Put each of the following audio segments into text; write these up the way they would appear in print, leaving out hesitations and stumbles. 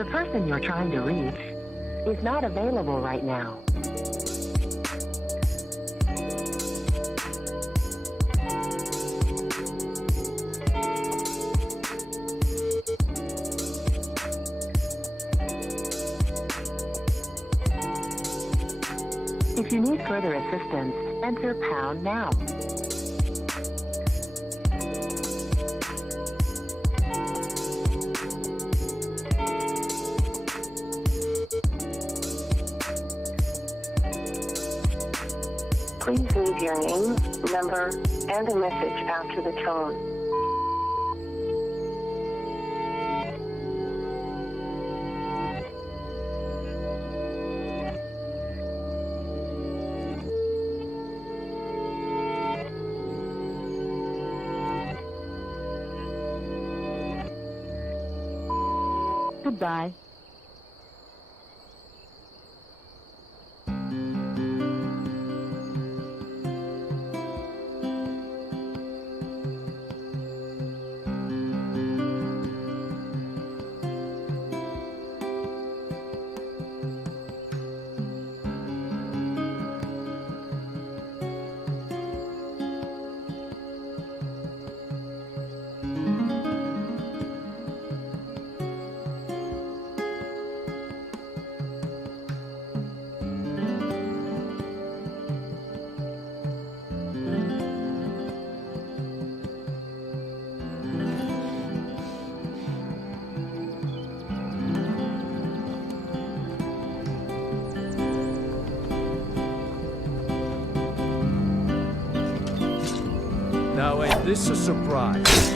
The person you're trying to reach is not available right now. If you need further assistance, enter pound now. Please leave your name, number, and a message after the tone. Goodbye. Now ain't this a surprise?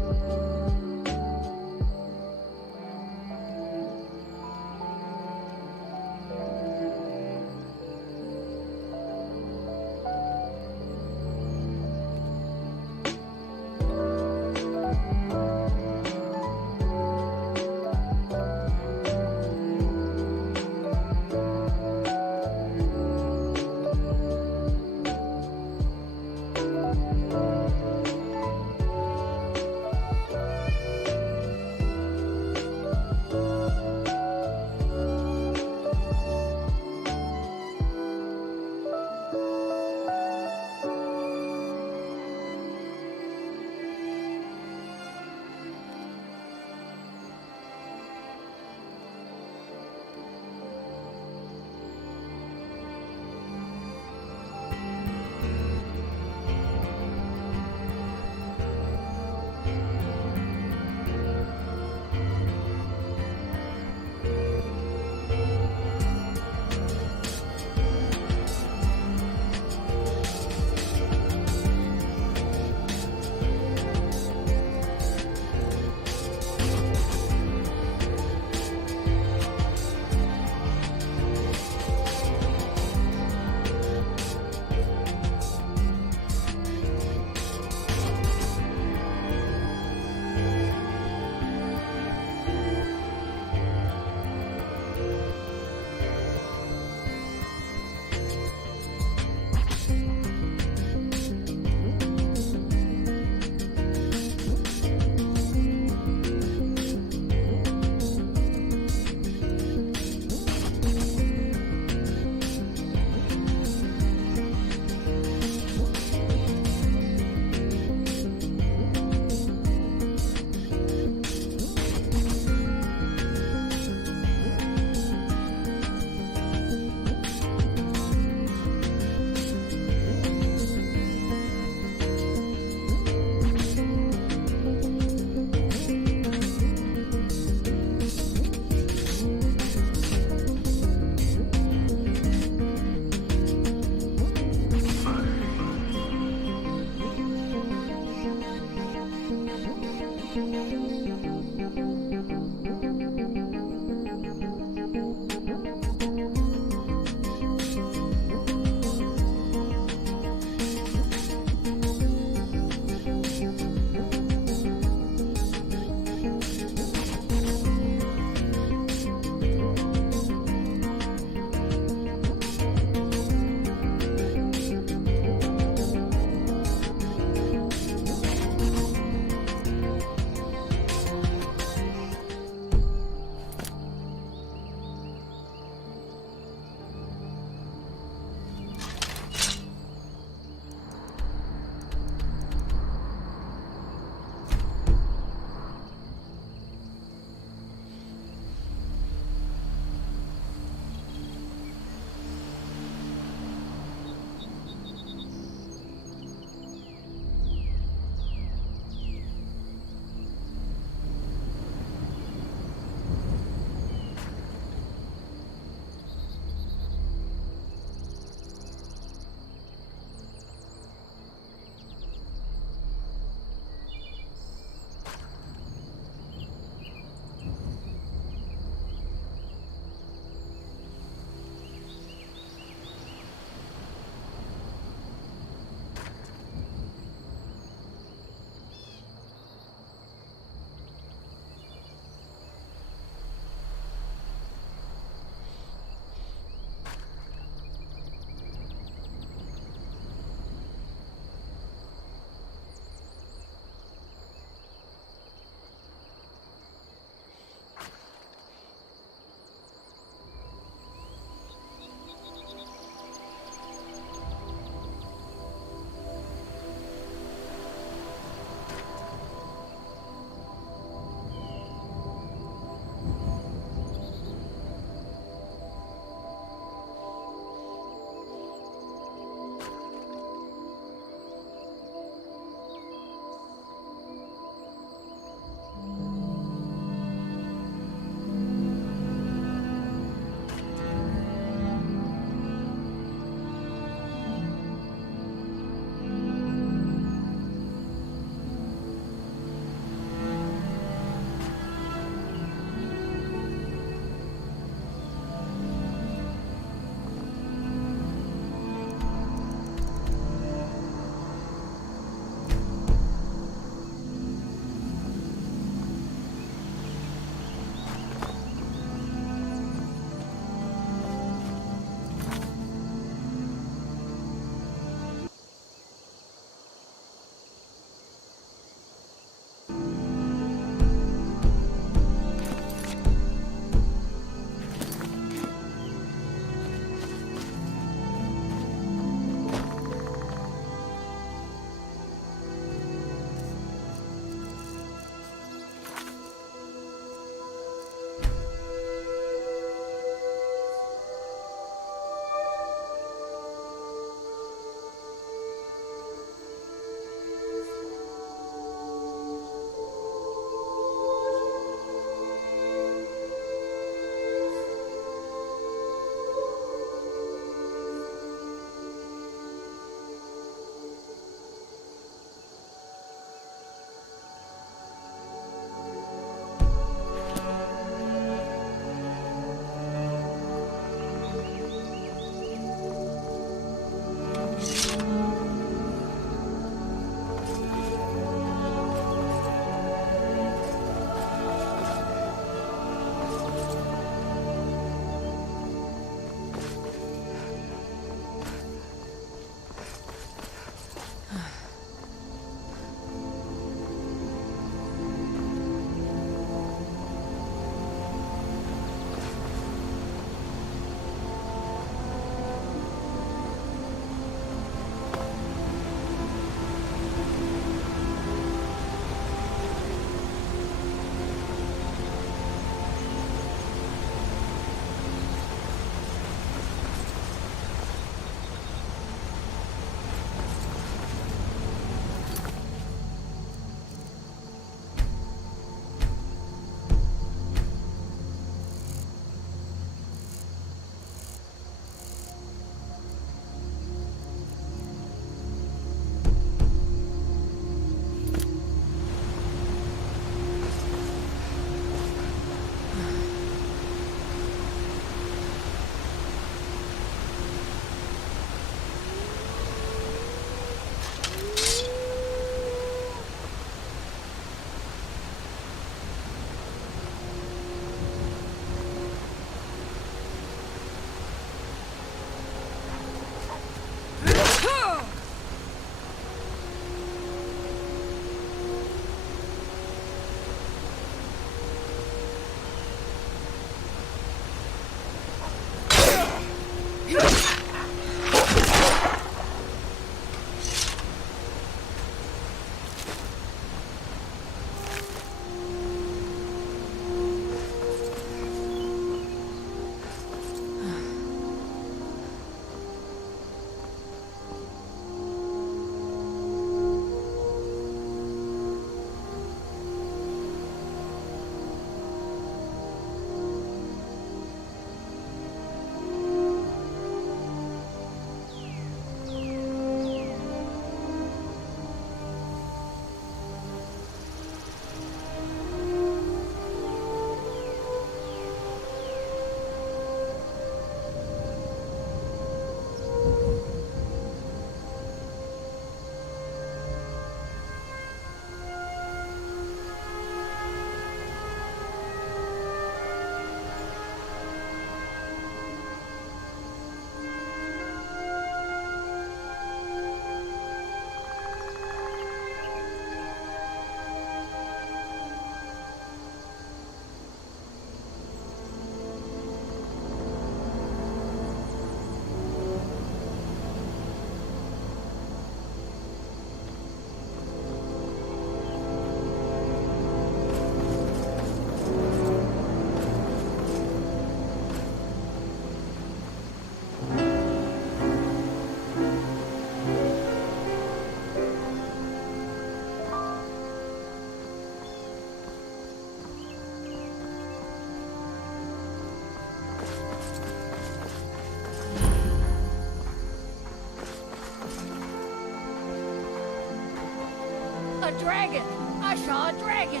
a dragon! I saw a dragon!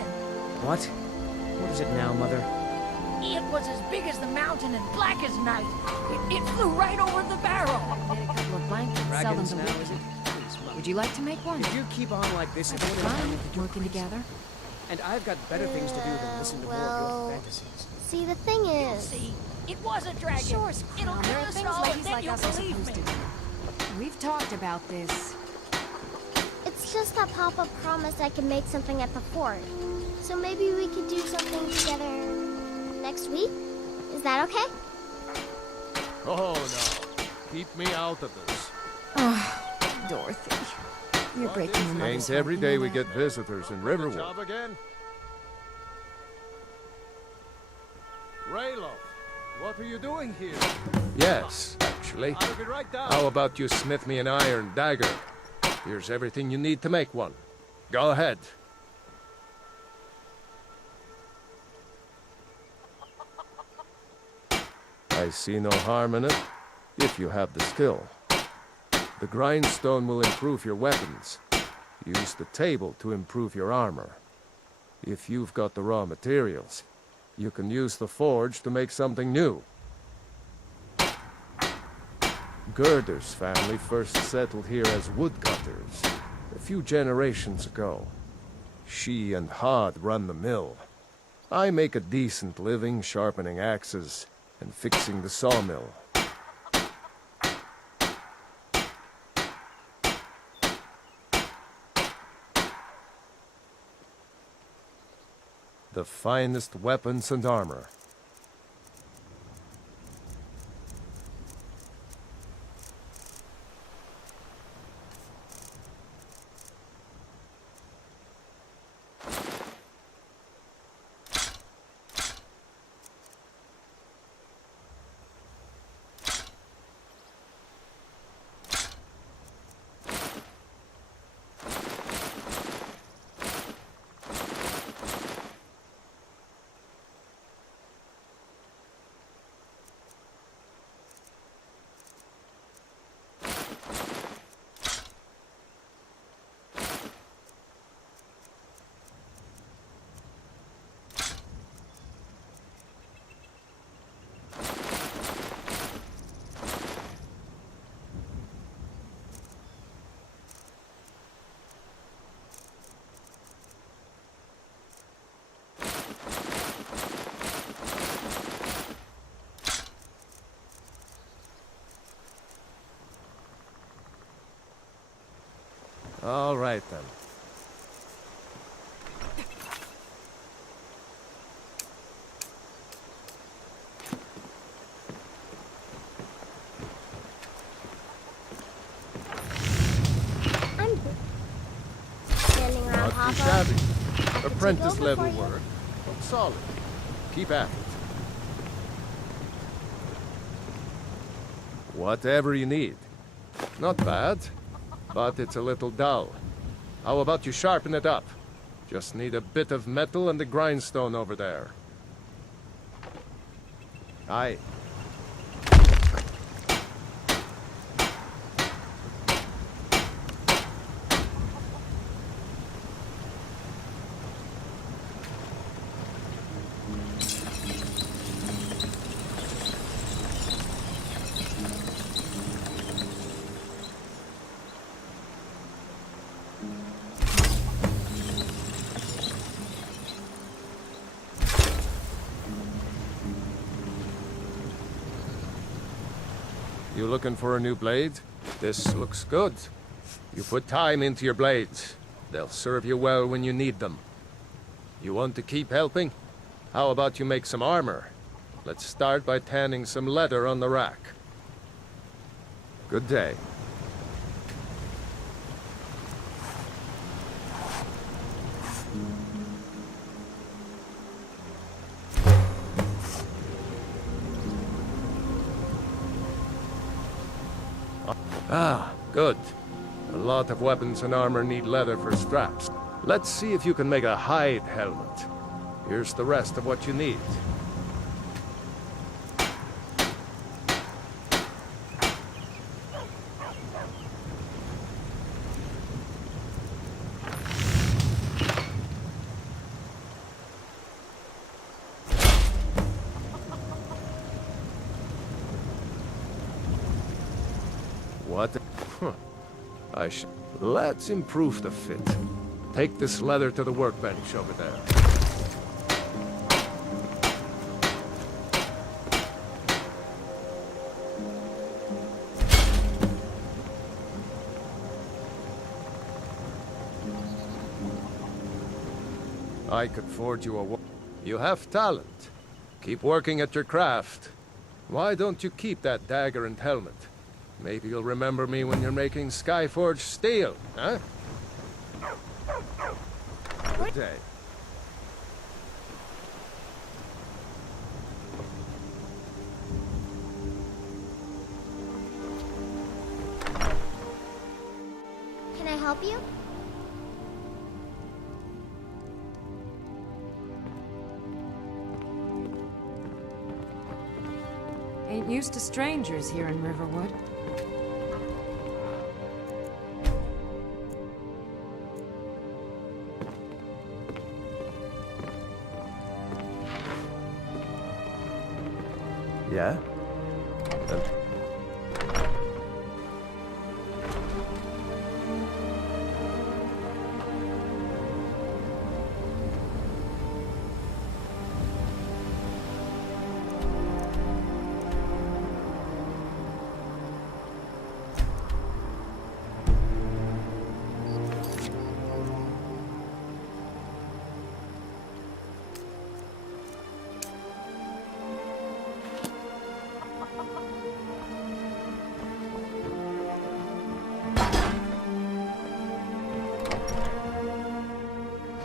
What? What is it now, Mother? It was as big as the mountain and black as night. It flew right over the barrel. Made a couple of blankets, sell them Dragons to now, Witch. is it? Please, Mother. Would you like to make one? If you keep on like this, It's it won't fun, do working together. And I've got better things to do than listen to more of your fantasies. See, the thing You'll is, see, it was a dragon. Sure, It'll Scrum. kill There are us things all, and ladies then like you'll us are believe supposed me. to do. We've talked about this. it's just that Papa promised I could make something at the fort. So maybe we could do something together next week? Is that okay? Oh, no. Keep me out of this. Oh, Dorothy. You're breaking your mother's Ain't heart, every you day know we that? get visitors in Job Riverwood. again? Raylo, what are you doing here? Yes, actually. I'll be right down. How about you smith me an iron dagger? Here's everything you need to make one. Go ahead. I see no harm in it, if you have the skill. The grindstone will improve your weapons. Use the table to improve your armor. If you've got the raw materials, you can use the forge to make something new. Gerder's family first settled here as woodcutters a few generations ago. She and Hod run the mill. I make a decent living sharpening axes and fixing the sawmill. The finest weapons and armor. All right, then. I'm standing around, Not too Papa. shabby. I could take Apprentice over level for you. work, but solid. Keep at it. Whatever you need. Not bad, but it's a little dull. How about you sharpen it up? Just need a bit of metal and the grindstone over there. Aye. You looking for a new blade? This looks good. You put time into your blades. They'll serve you well when you need them. You want to keep helping? How about you make some armor? Let's start by tanning some leather on the rack. Good day. Ah, good. A lot of weapons and armor need leather for straps. Let's see if you can make a hide helmet. Here's the rest of what you need. What? Huh. Let's improve the fit. Take this leather to the workbench over there. I could forge you a... You have talent. Keep working at your craft. Why don't you keep that dagger and helmet? Maybe you'll remember me when you're making Skyforged steel, huh? Good day. Can I help you? Ain't used to strangers here in Riverwood. Yeah?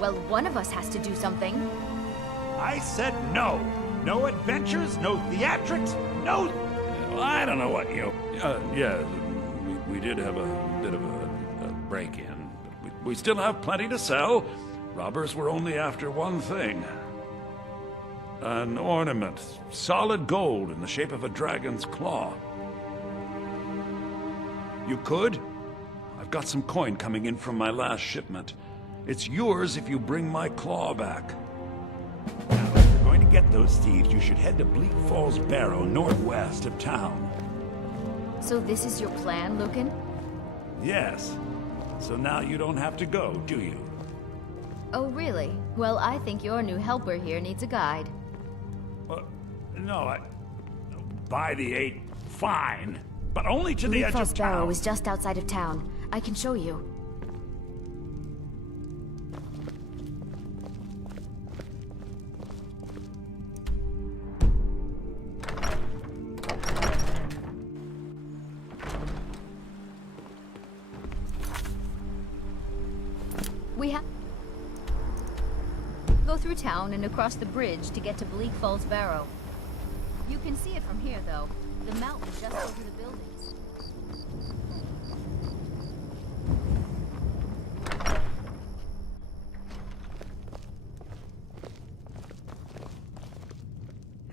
Well, one of us has to do something. I said no. No adventures, no theatrics, no... I don't know what you... Yeah, we did have a bit of a break-in, but we still have plenty to sell. Robbers were only after one thing. An ornament, solid gold in the shape of a dragon's claw. You could? I've got some coin coming in from my last shipment. It's yours if you bring my claw back. Now, if you're going to get those thieves, you should head to Bleak Falls Barrow, northwest of town. So this is your plan, Lucan? Yes. So now you don't have to go, do you? Oh, really? Well, I think your new helper here needs a guide. No, by the 8, fine. But only to the edge of town. Barrow is just outside of town. I can show you. We have... Go through town and across the bridge to get to Bleak Falls Barrow. You can see it from here, though. The mountain just over the buildings.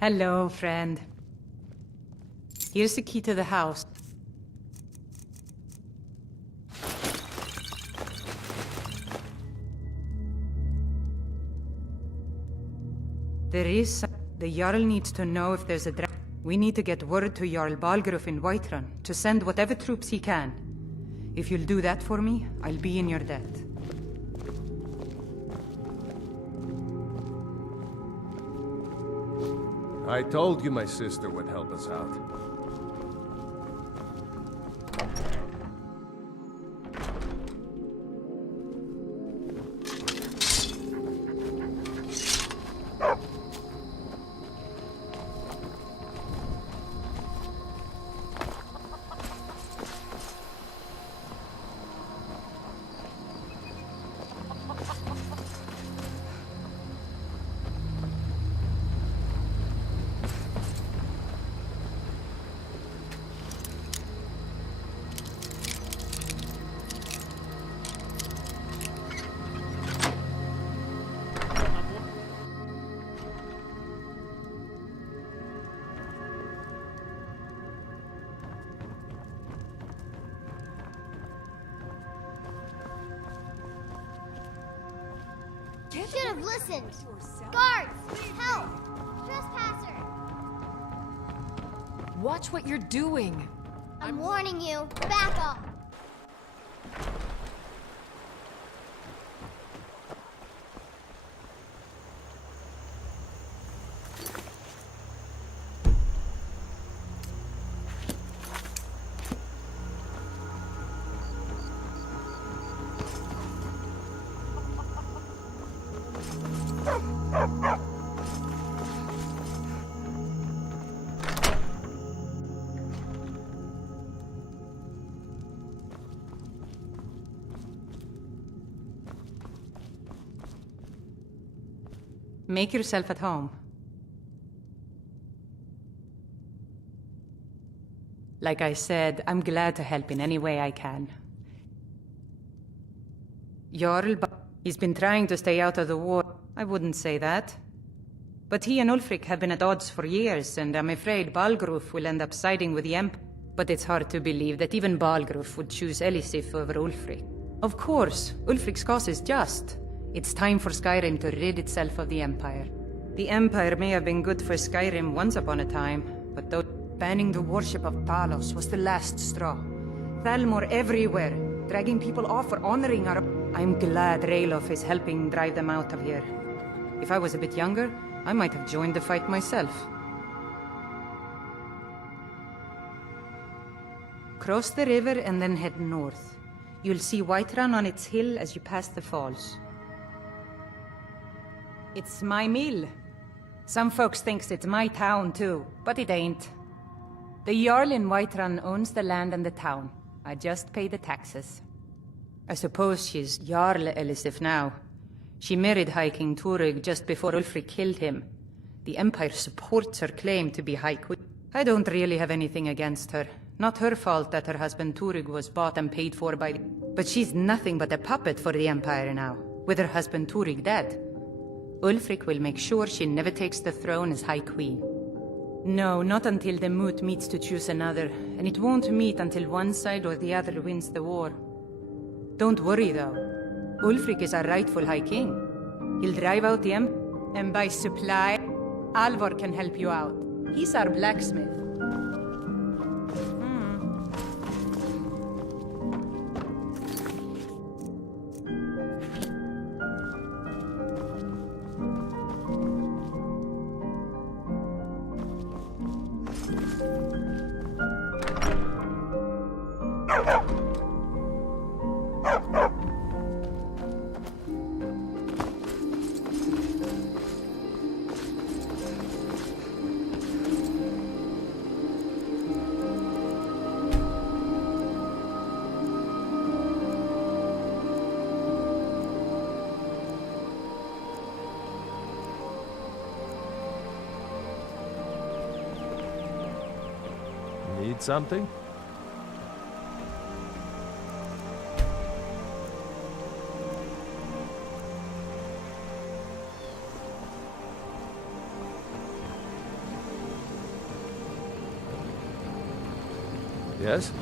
Hello, friend. Here's the key to the house. There is... The Jarl needs to know if there's a We need to get word to Jarl Balgruuf in Whiterun to send whatever troops he can. If you'll do that for me, I'll be in your debt. I told you my sister would help us out. You should have listened. Guards! Help! Trespasser! Watch what you're doing. I'm warning you. Back up. Make yourself at home. Like I said, I'm glad to help in any way I can. He's been trying to stay out of the war. I wouldn't say that. But he and Ulfric have been at odds for years, and I'm afraid Balgruf will end up siding with the Empire. But it's hard to believe that even Balgruf would choose Elisif over Ulfric. Of course, Ulfric's cause is just. It's time for Skyrim to rid itself of the Empire. The Empire may have been good for Skyrim once upon a time, but though banning the worship of Talos was the last straw. Thalmor everywhere, dragging people off for honoring our... I'm glad Ralof is helping drive them out of here. If I was a bit younger, I might have joined the fight myself. Cross the river and then head north. You'll see Whiterun on its hill as you pass the falls. It's my mill. Some folks thinks it's my town too, but it ain't. The Jarl in Whiterun owns the land and the town. I just pay the taxes. I suppose she's Jarl Elisif now. She married High King Turig just before Ulfric killed him. The Empire supports her claim to be High Queen. I don't really have anything against her. Not her fault that her husband Turig was bought and paid for by... But she's nothing but a puppet for the Empire now, with her husband Turig dead. Ulfric will make sure she never takes the throne as High Queen. No, not until the Moot meets to choose another, and it won't meet until one side or the other wins the war. Don't worry though. Ulfric is our rightful High King. He'll drive out the Empire, and by supply, Alvor can help you out. He's our blacksmith. Need something? Yes?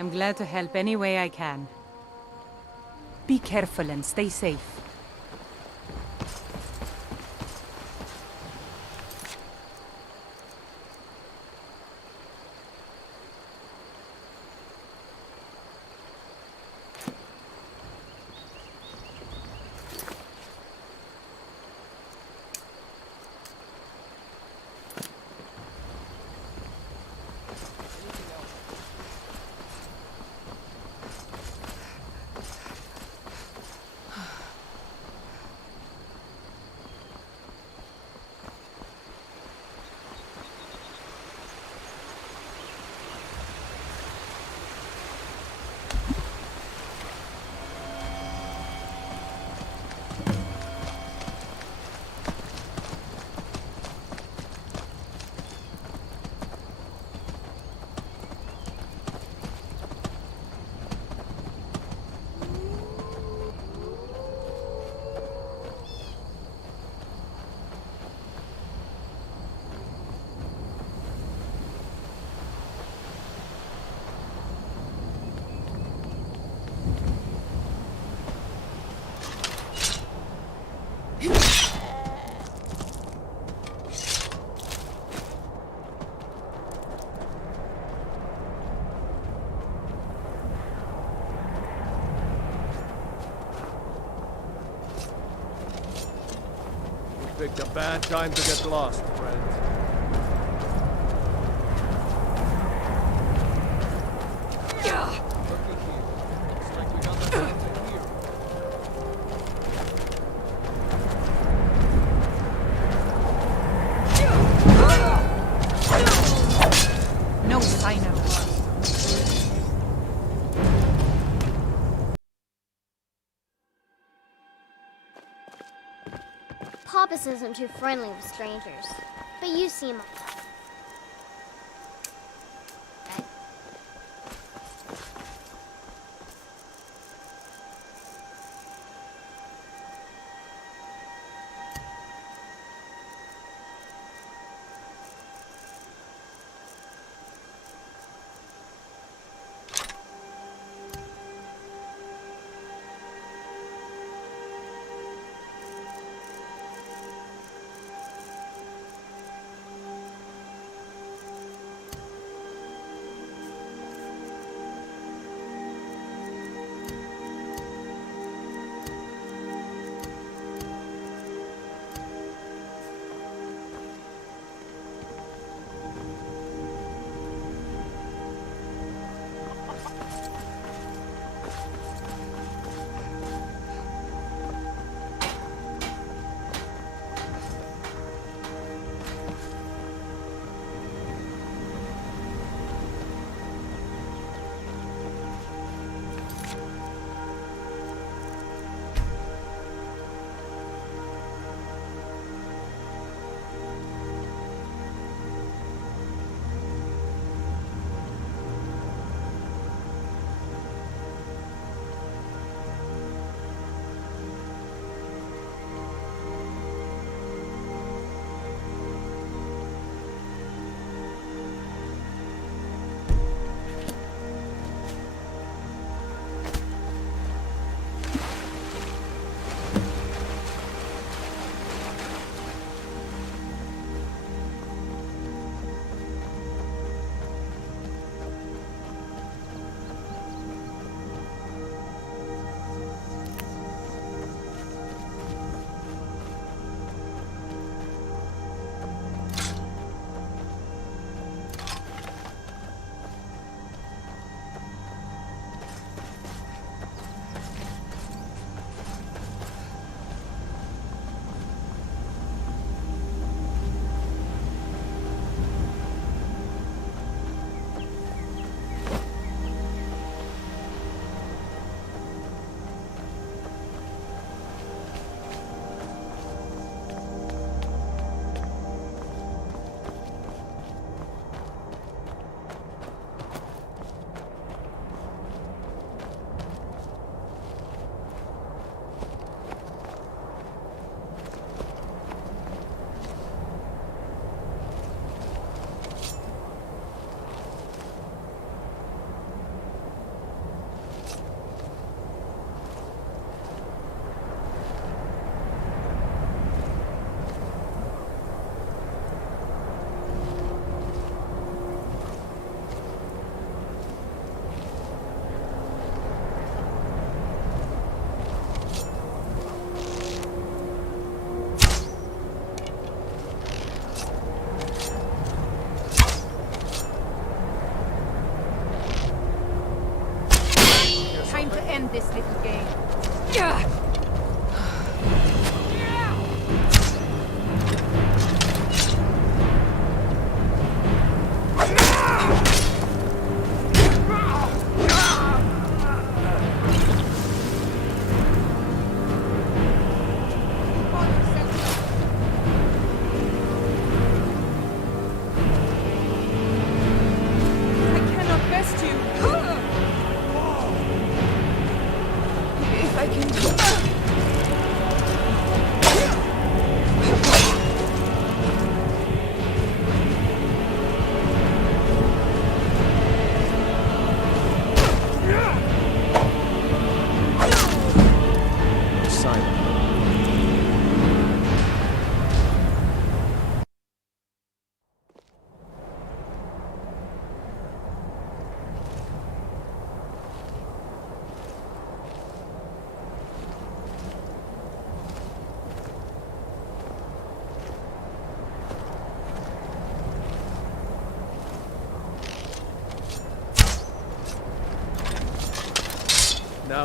I'm glad to help any way I can. Be careful and stay safe. picked a bad time to get lost, friend. Looky here. Looks like we got ourselves in here. No sign of life. Papas isn't too friendly with strangers, but you seem...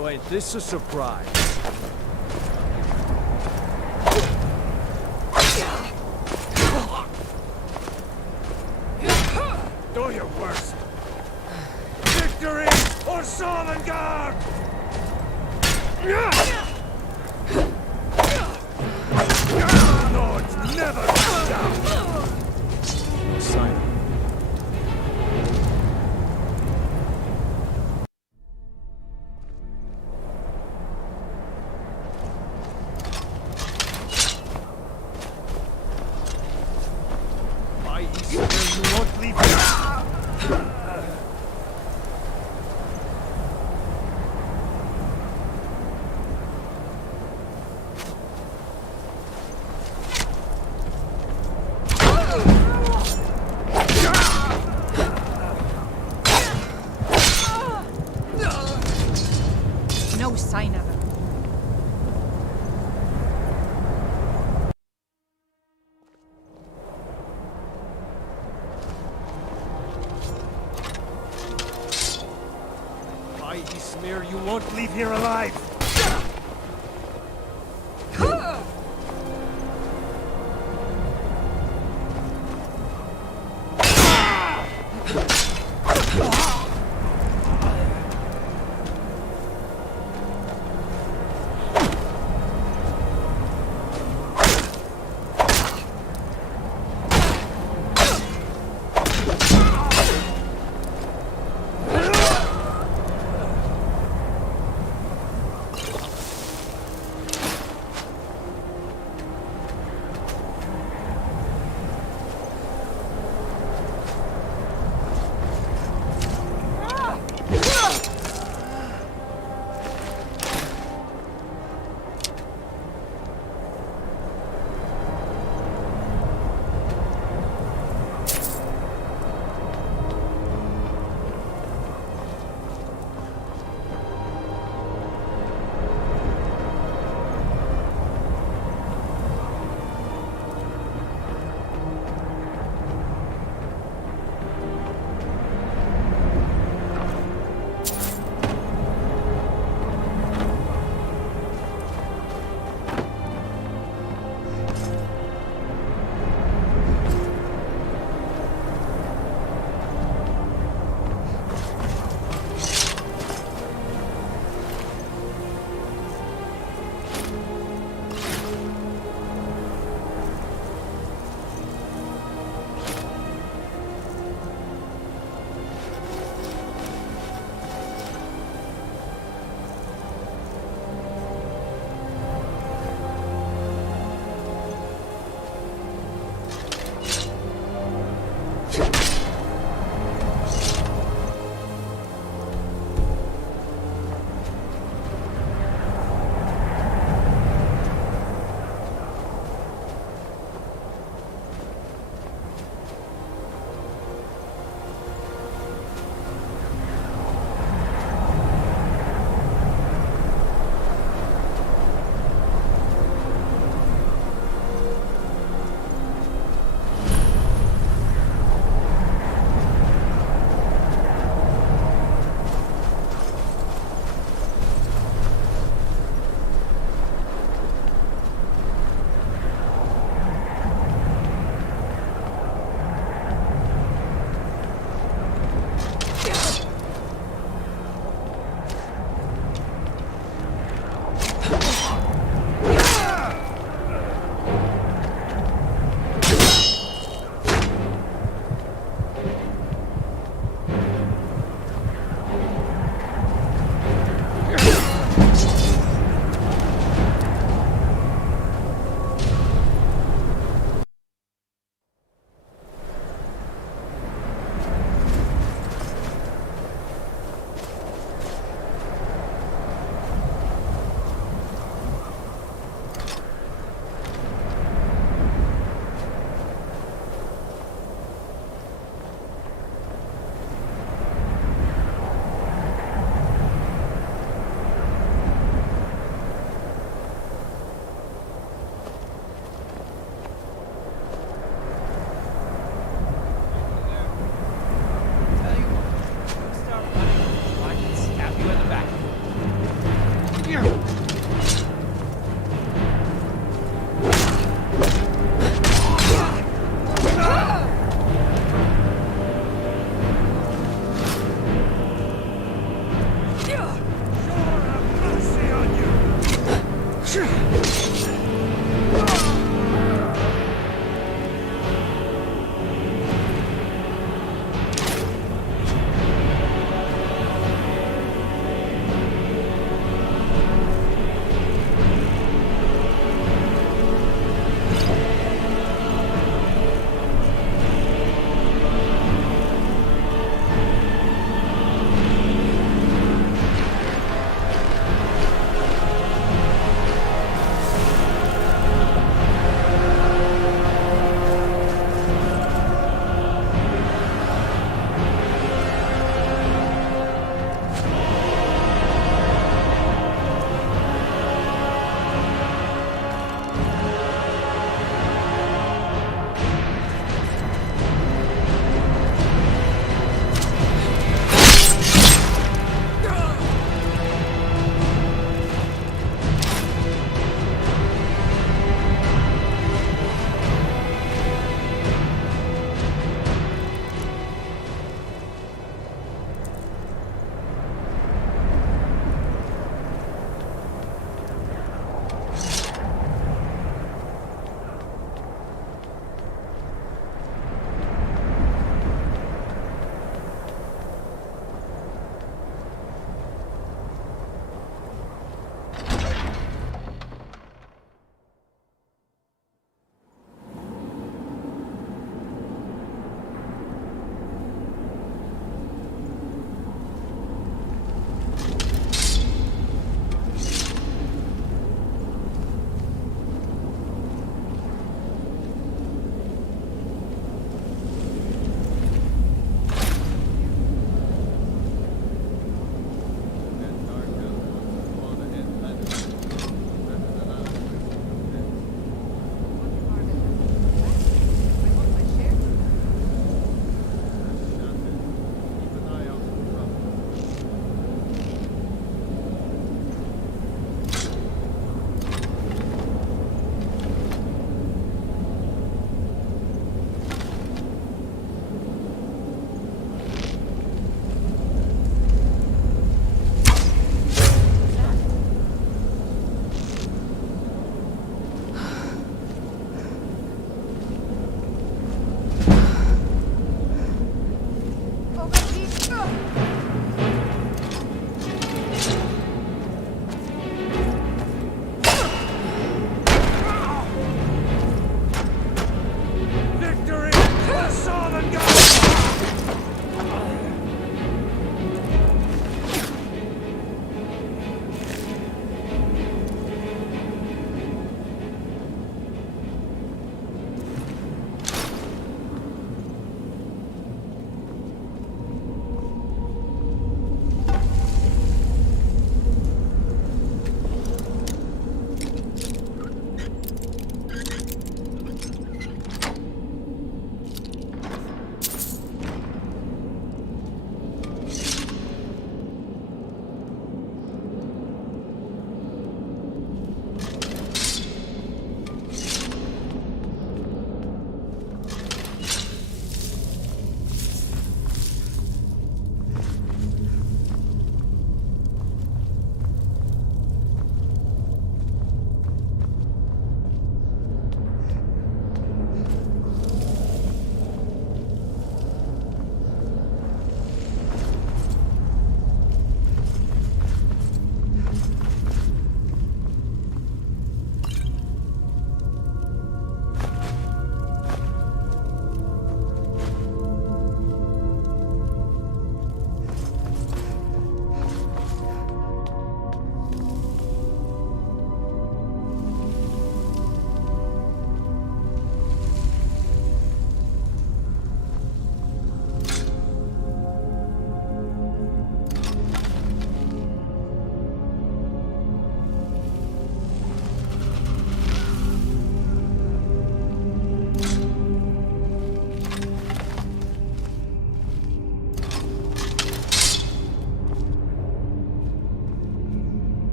Now ain't this a surprise? Do your worst. Victory or Sovngarde! No, it's never down. Sign. My Easter, you won't leave me. No sign of him. By Ismir, you won't leave here alive.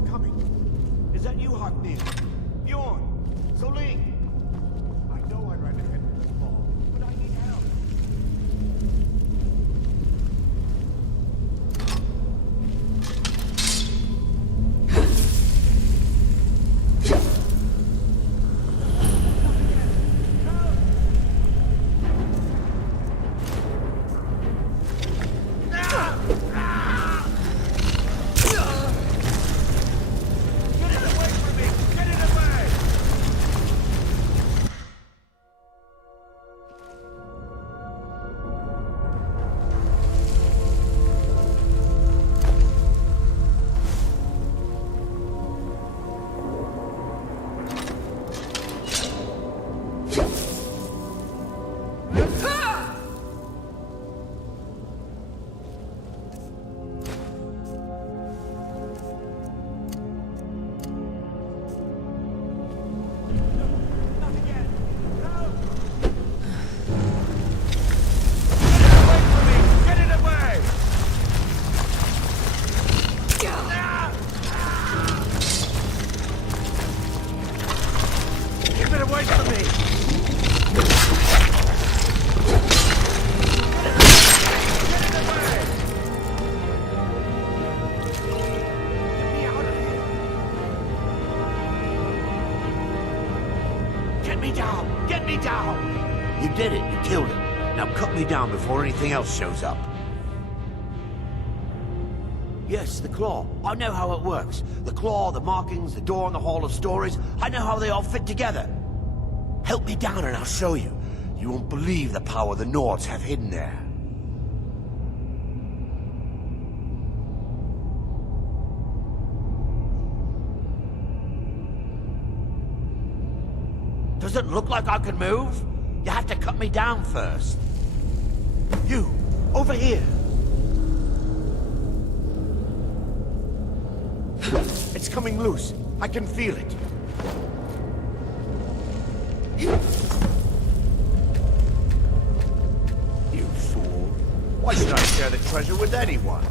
still coming. Is that you, Haknir? Bjorn? Soling? I know I ran ahead with the ball, but I need help. Get me down! You did it. You killed him. Now cut me down before anything else shows up. Yes, the claw. I know how it works. The claw, the markings, the door in the Hall of Stories. I know how they all fit together. Help me down and I'll show you. You won't believe the power the Nords have hidden there. Does it look like I can move? You have to cut me down first. You, over here. It's coming loose. I can feel it. You fool. Why should I share the treasure with anyone?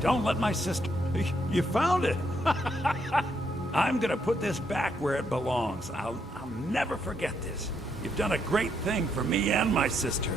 Don't let my sister... You found it! I'm gonna put this back where it belongs. I'll never forget this. You've done a great thing for me and my sister.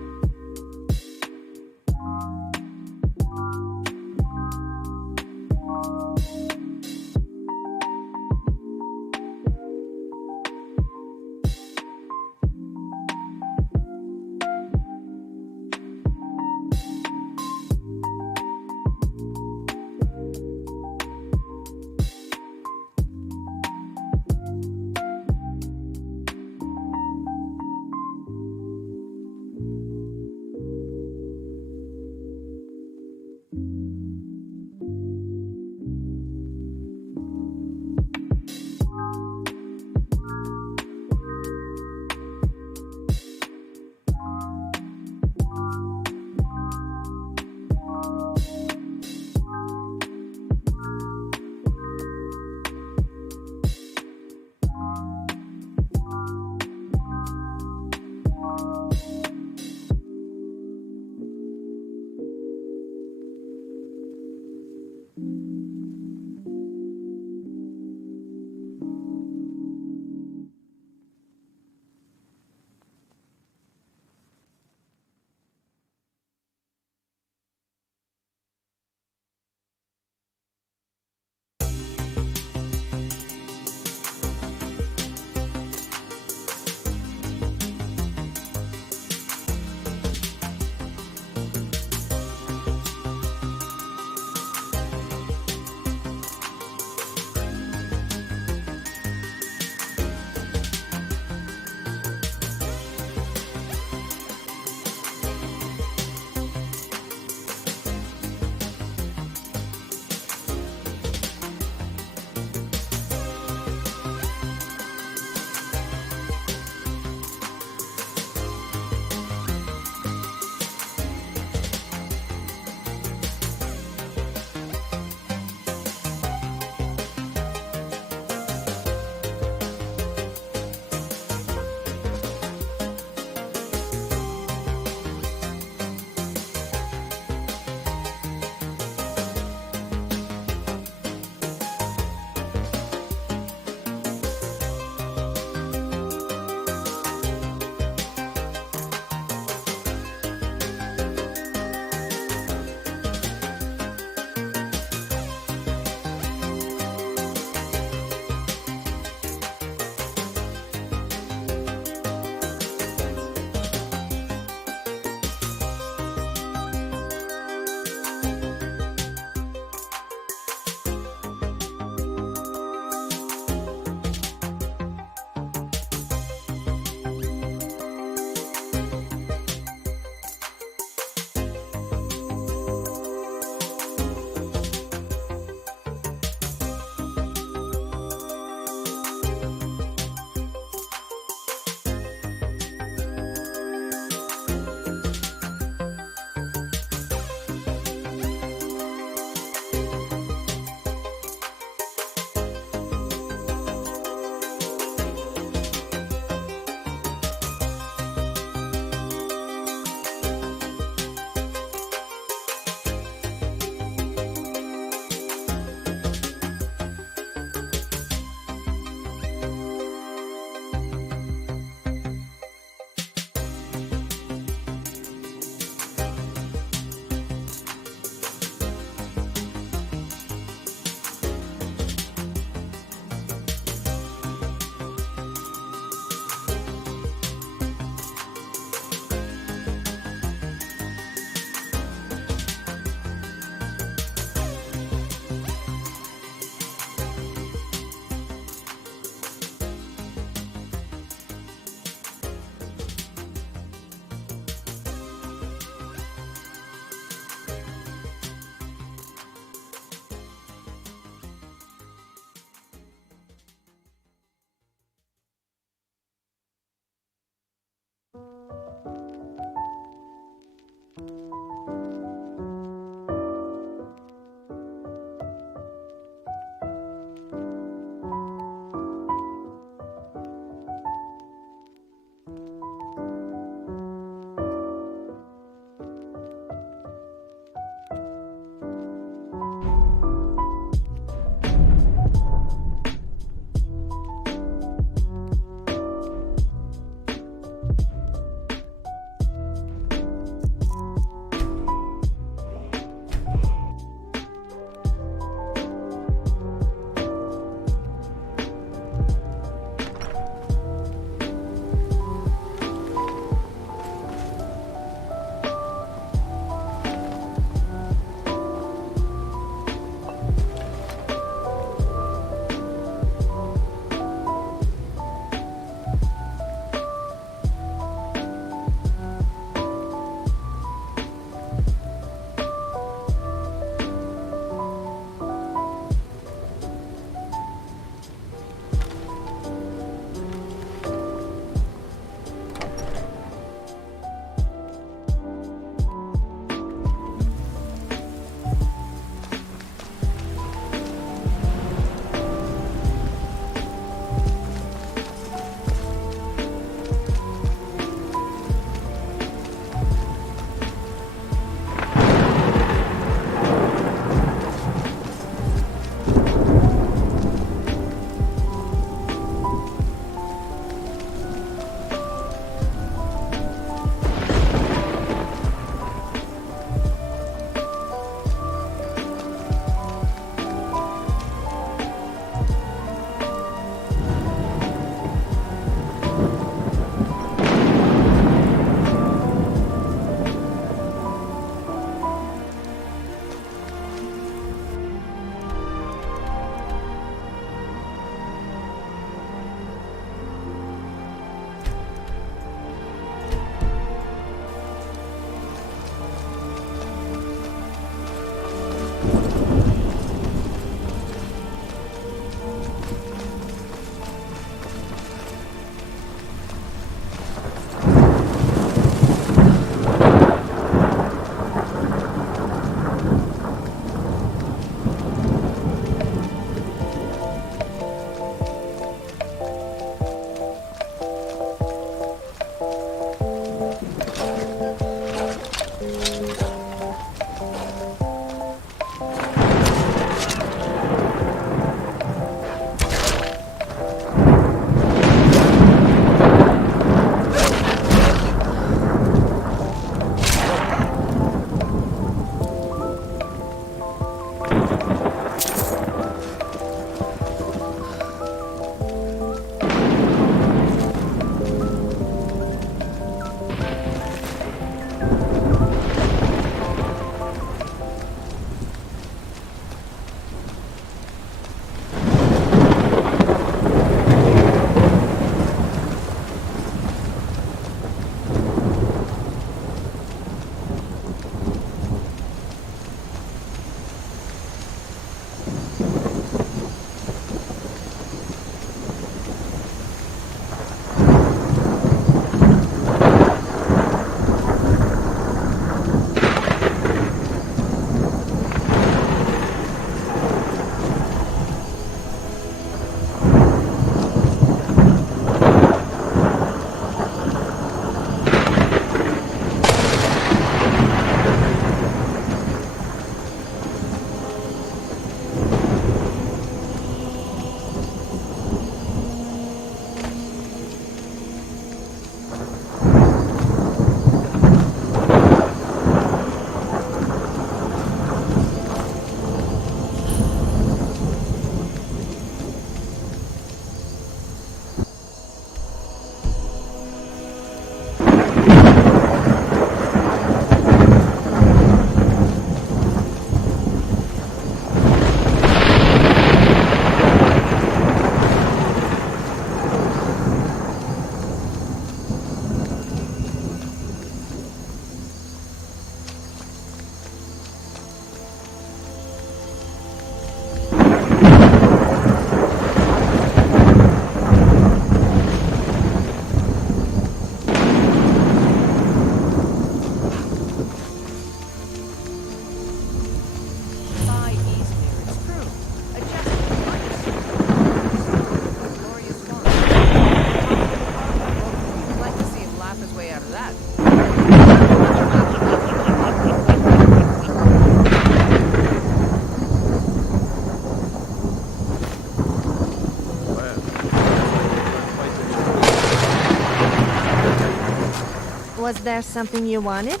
Was there something you wanted?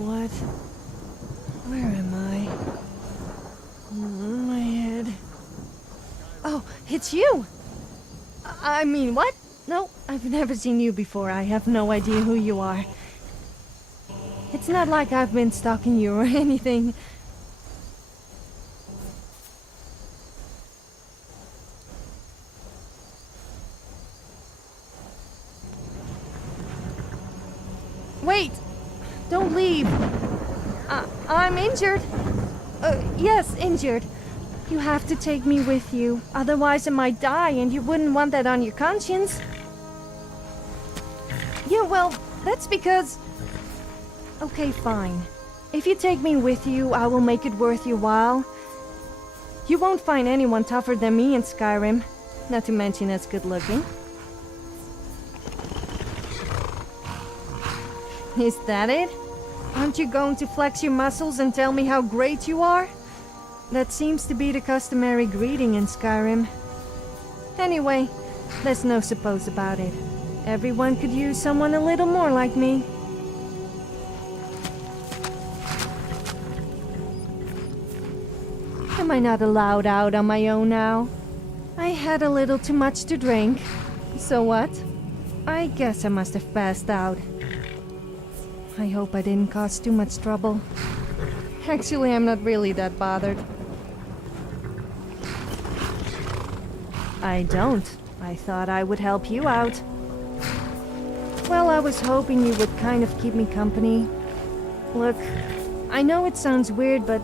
What? Where am I? My head. Oh, it's you! I mean, what? No, I've never seen you before. I have no idea who you are. It's not like I've been stalking you or anything. Wait! Don't leave! I'm injured! Yes, injured. You have to take me with you. Otherwise I might die and you wouldn't want that on your conscience. Yeah, well, that's because... Okay, fine. If you take me with you, I will make it worth your while. You won't find anyone tougher than me in Skyrim. Not to mention as good looking. Is that it? Aren't you going to flex your muscles and tell me how great you are? That seems to be the customary greeting in Skyrim. Anyway, there's no suppose about it. Everyone could use someone a little more like me. Am I not allowed out on my own now? I had a little too much to drink. So what? I guess I must have passed out. I hope I didn't cause too much trouble. Actually, I'm not really that bothered. I don't. I thought I would help you out. Well, I was hoping you would kind of keep me company. Look, I know it sounds weird, but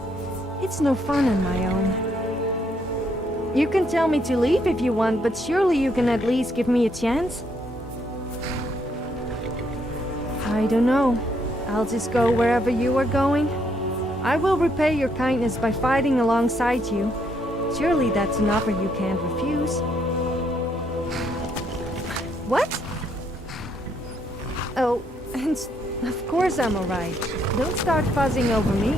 it's no fun on my own. You can tell me to leave if you want, but surely you can at least give me a chance? I don't know. I'll just go wherever you are going. I will repay your kindness by fighting alongside you. Surely that's an offer you can't refuse. What? Oh, and of course I'm alright. Don't start fuzzing over me.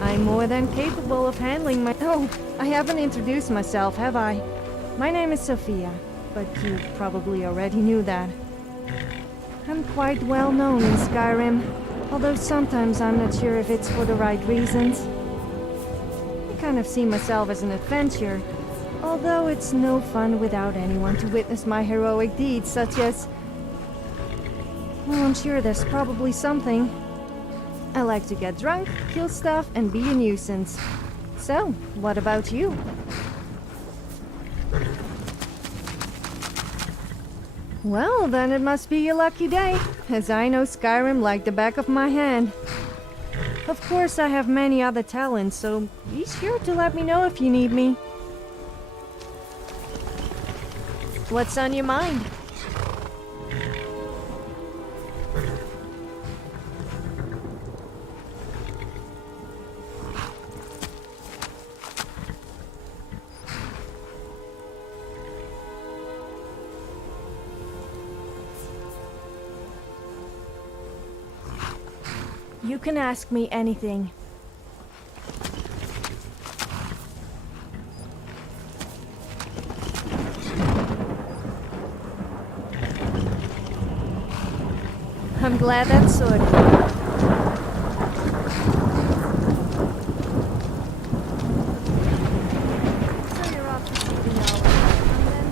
I'm more than capable of handling my... Oh, I haven't introduced myself, have I? My name is Sophia, but you probably already knew that. I'm quite well known in Skyrim, although sometimes I'm not sure if it's for the right reasons. I kind of see myself as an adventurer, although it's no fun without anyone to witness my heroic deeds, such as... Well, I'm sure there's probably something. I like to get drunk, kill stuff, and be a nuisance. So, what about you? Well, then it must be a lucky day, as I know Skyrim like the back of my hand. Of course, I have many other talents, so be sure to let me know if you need me. What's on your mind? You can ask me anything. I'm glad that's sorted. So you're off to see the knowledge, and then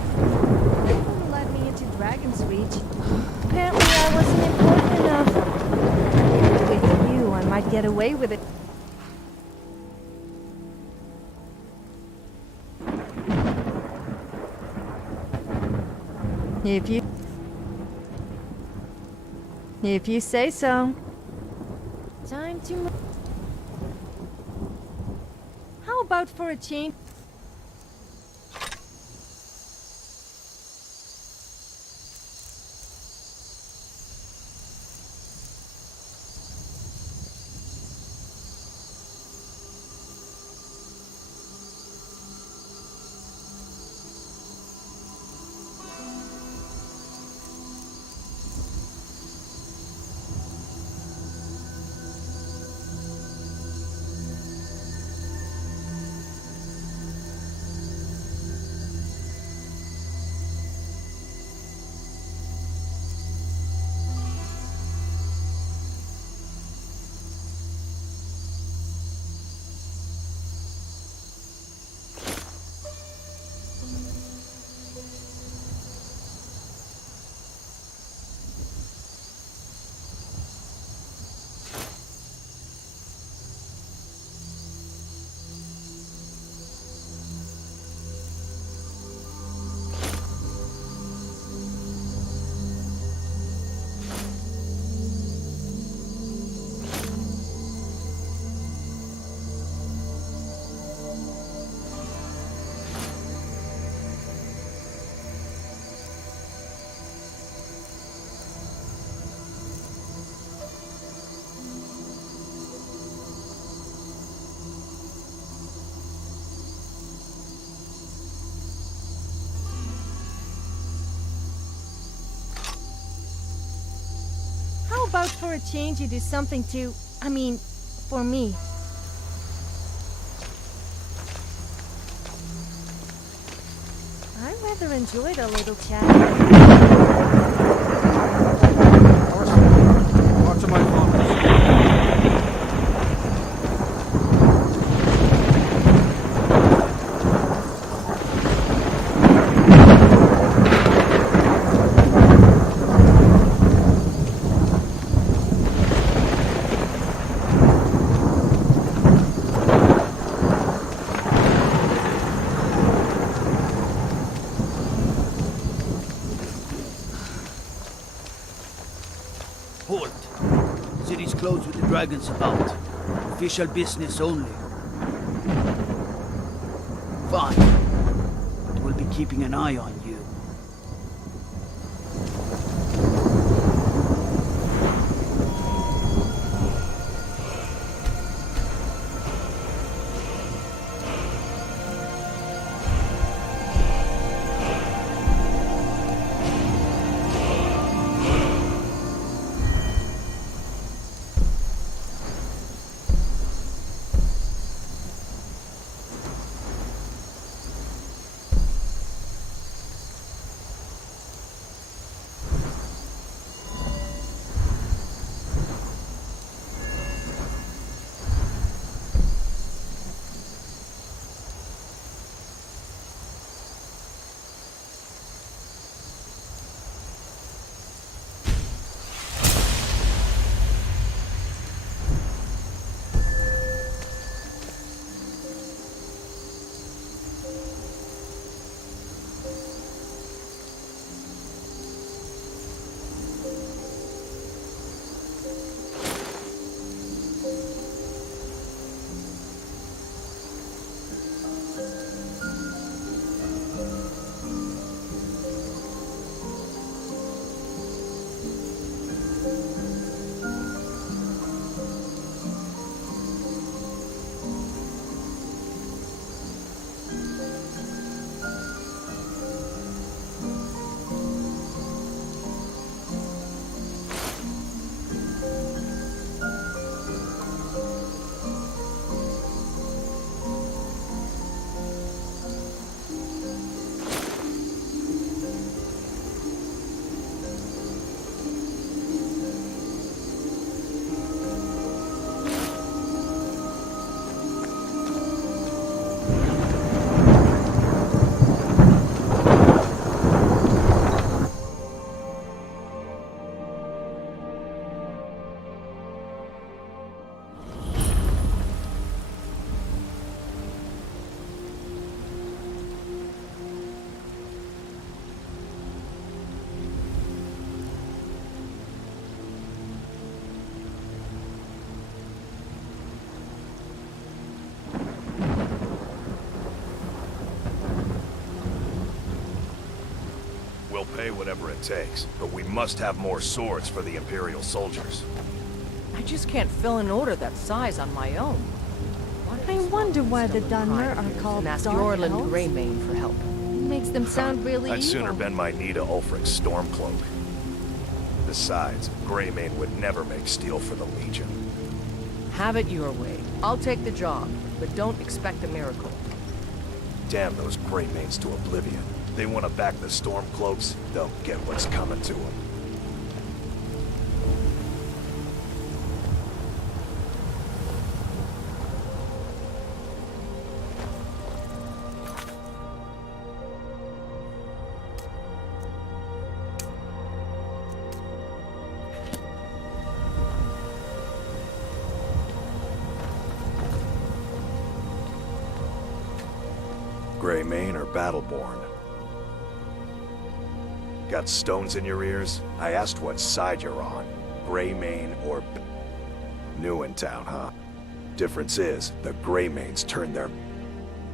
they wouldn't let me into Dragon's Reach. Apparently I wasn't important enough. With you, I might get away with it. If you say so. Time to move. How about for a change? about for a change you do something for me? I rather enjoyed a little chat. Watch my phone. Halt. City's closed with the dragons about. Official business only. Fine. But we'll be keeping an eye on you. We'll pay whatever it takes, but we must have more swords for the Imperial soldiers. I just can't fill an order that size on my own. I wonder why the Dunmer are called and ask Dark Yorland Elves. Greymane for help. Makes them sound really I'd evil. sooner bend my knee to Ulfric's Stormcloak. Besides, Greymane would never make steel for the Legion. Have it your way. I'll take the job, but don't expect a miracle. Damn those Greymanes to oblivion. They want to back the Stormcloaks, they'll get what's coming to them. Greymane or Battleborn? Got stones in your ears? I asked what side you're on. Greymane or... New in town, huh? Difference is, the Greymanes turned their...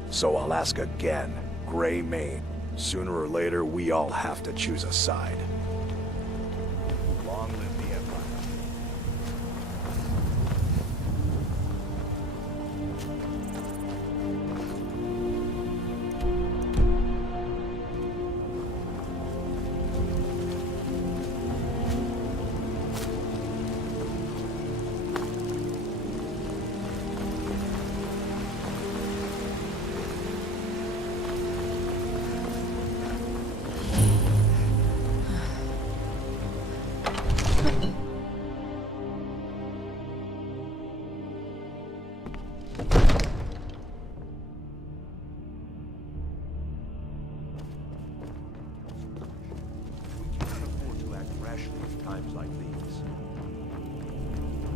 So I'll ask again. Greymane. Sooner or later, we all have to choose a side. Long live the Empire. We cannot afford to act rashly in times like these.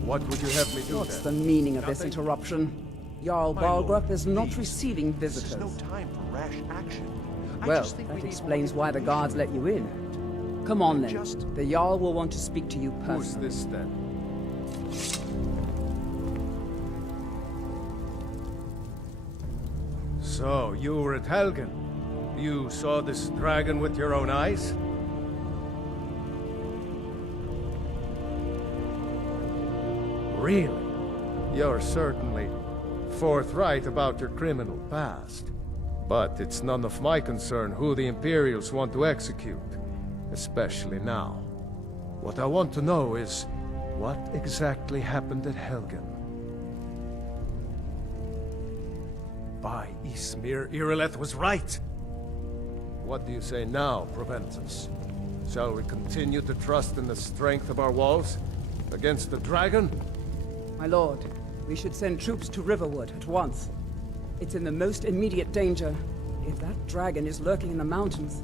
What would you have me do What's then? the meaning of this Nothing? interruption? Jarl My lord, Balgrup is not please. receiving This visitors. is no time for rash action. I Well, just think we that need explains more why the guards let you in. Come on then. Just- The Jarl will want to speak to you Who's personally. this then? So, you were at Helgen. You saw this dragon with your own eyes? Really? You're certainly forthright about your criminal past. But it's none of my concern who the Imperials want to execute, especially now. What I want to know is, what exactly happened at Helgen? By Ismir, Irileth was right! What do you say now, Proventus? Shall we continue to trust in the strength of our walls? Against the dragon? My lord, we should send troops to Riverwood at once. It's in the most immediate danger. If that dragon is lurking in the mountains...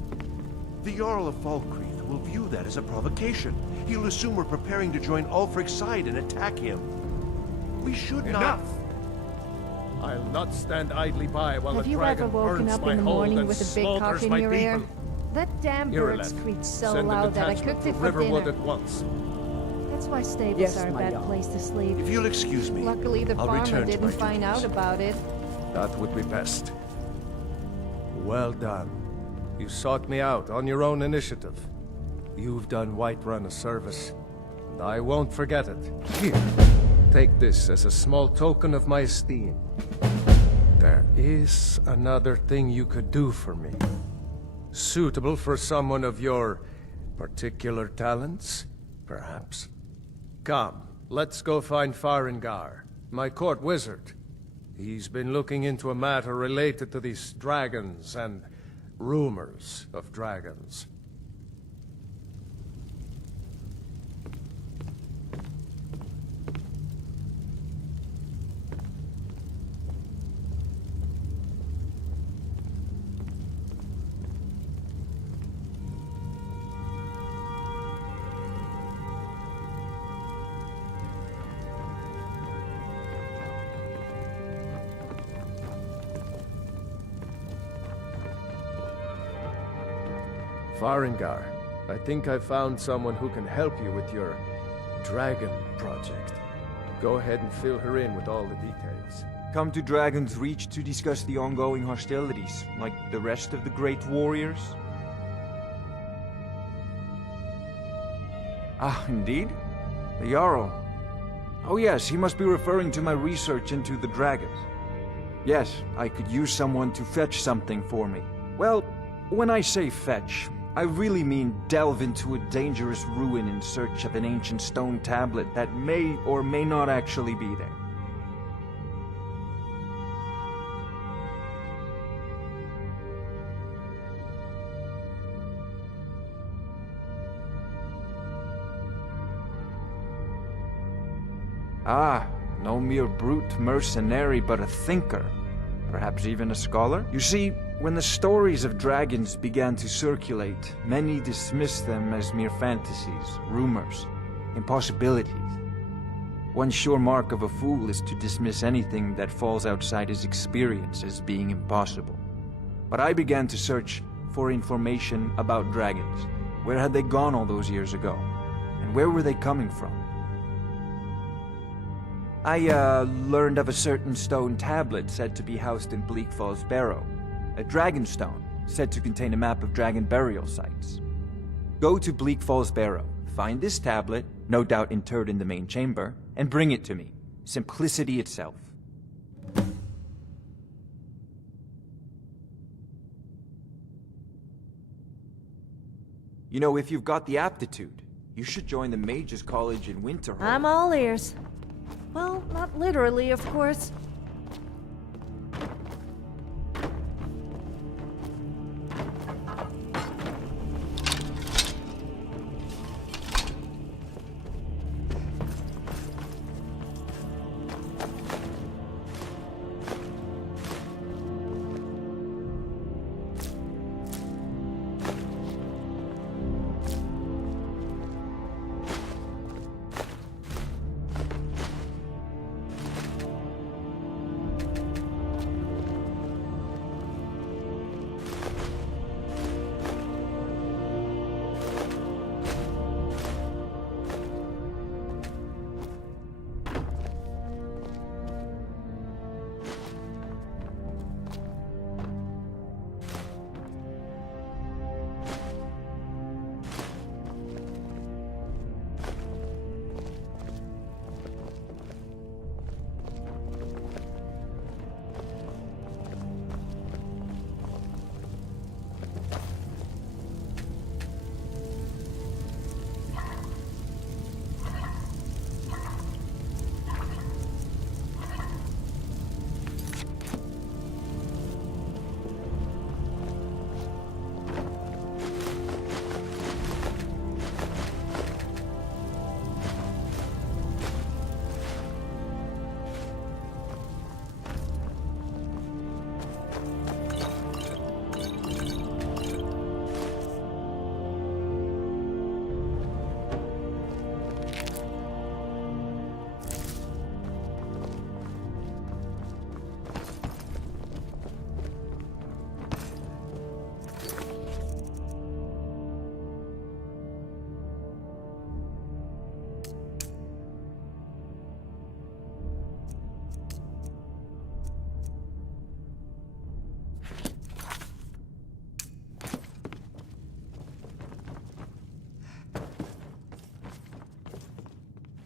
The Jarl of Falkreath will view that as a provocation. He'll assume we're preparing to join Ulfric's side and attack him. We should not... Enough! I'll not stand idly by while Have the you dragon ever woken burns up my in the hold morning and with a big cock slaughters in my your ear? people. That damn bird Irileth, screeched so send a loud that I detachment cooked to it for Riverwood dinner. at once. That's why stables Yes, are a my bad Jarl. place to sleep. If you'll excuse me, Luckily, the I'll farmer return to didn't my find out duties. about it. That would be best. Well done. You sought me out on your own initiative. You've done Whiterun a service, and I won't forget it. Here, take this as a small token of my esteem. There is another thing you could do for me. Suitable for someone of your particular talents, perhaps. Come, let's go find Farengar, my court wizard. He's been looking into a matter related to these dragons and rumors of dragons. Farengar, I think I found someone who can help you with your dragon project. Go ahead and fill her in with all the details. Come to Dragon's Reach to discuss the ongoing hostilities, like the rest of the great warriors? Ah, indeed? The Jarl. Oh yes, he must be referring to my research into the dragons. Yes, I could use someone to fetch something for me. Well, when I say fetch, I really mean delve into a dangerous ruin in search of an ancient stone tablet that may or may not actually be there. Ah, no mere brute mercenary, but a thinker. Perhaps even a scholar? You see, when the stories of dragons began to circulate, many dismissed them as mere fantasies, rumors, impossibilities. One sure mark of a fool is to dismiss anything that falls outside his experience as being impossible. But I began to search for information about dragons. Where had they gone all those years ago? And where were they coming from? I learned of a certain stone tablet said to be housed in Bleak Falls Barrow. A dragon stone, said to contain a map of dragon burial sites. Go to Bleak Falls Barrow, find this tablet, no doubt interred in the main chamber, and bring it to me. Simplicity itself. You know, if you've got the aptitude, you should join the Mages College in Winterhold. I'm all ears. Well, not literally, of course.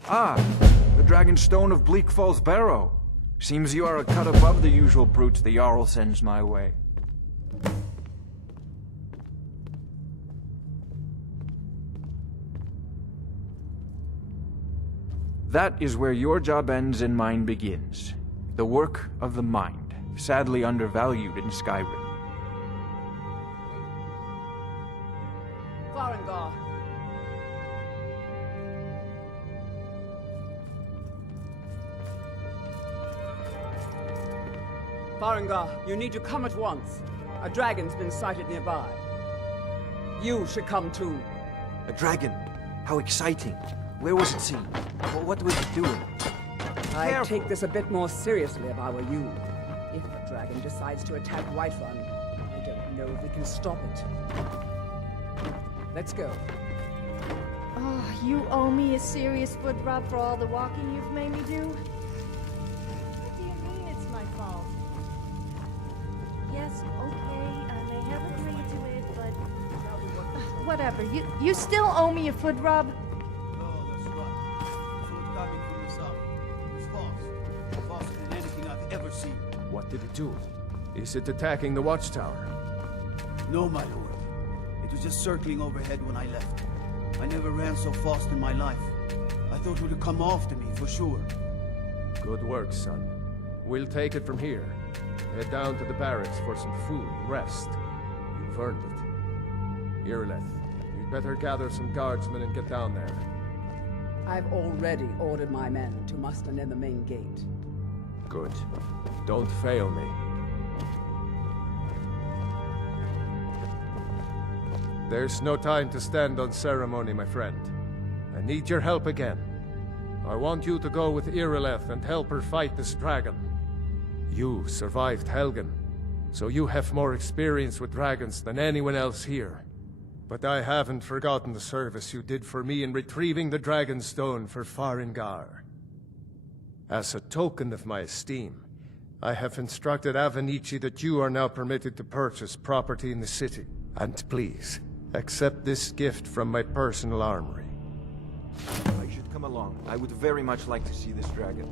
Ah, the Dragon Stone of Bleak Falls Barrow. Seems you are a cut above the usual brutes the Jarl sends my way. That is where your job ends and mine begins. The work of the mind, sadly undervalued in Skyrim. Farengar. Farengar, you need to come at once. A dragon's been sighted nearby. You should come too. A dragon? How exciting. Where was it seen? What was it doing? I'd take this a bit more seriously if I were you. If the dragon decides to attack Whiterun, I don't know if we can stop it. Let's go. Oh, you owe me a serious foot rub for all the walking you've made me do? What do you mean it's my fault? Yes, okay, I may have agreed to it, but... whatever, you still owe me a foot rub? What did it do? Is it attacking the watchtower? No, my lord. It was just circling overhead when I left. I never ran so fast in my life. I thought it would come after me, for sure. Good work, son. We'll take it from here. Head down to the barracks for some food and rest. You've earned it. Irileth, you'd better gather some guardsmen and get down there. I've already ordered my men to muster near the main gate. Good. Don't fail me. There's no time to stand on ceremony, my friend. I need your help again. I want you to go with Irileth and help her fight this dragon. You survived Helgen, so you have more experience with dragons than anyone else here. But I haven't forgotten the service you did for me in retrieving the Dragon Stone for Farengar. As a token of my esteem, I have instructed Avenici that you are now permitted to purchase property in the city. And please, accept this gift from my personal armory. I should come along. I would very much like to see this dragon.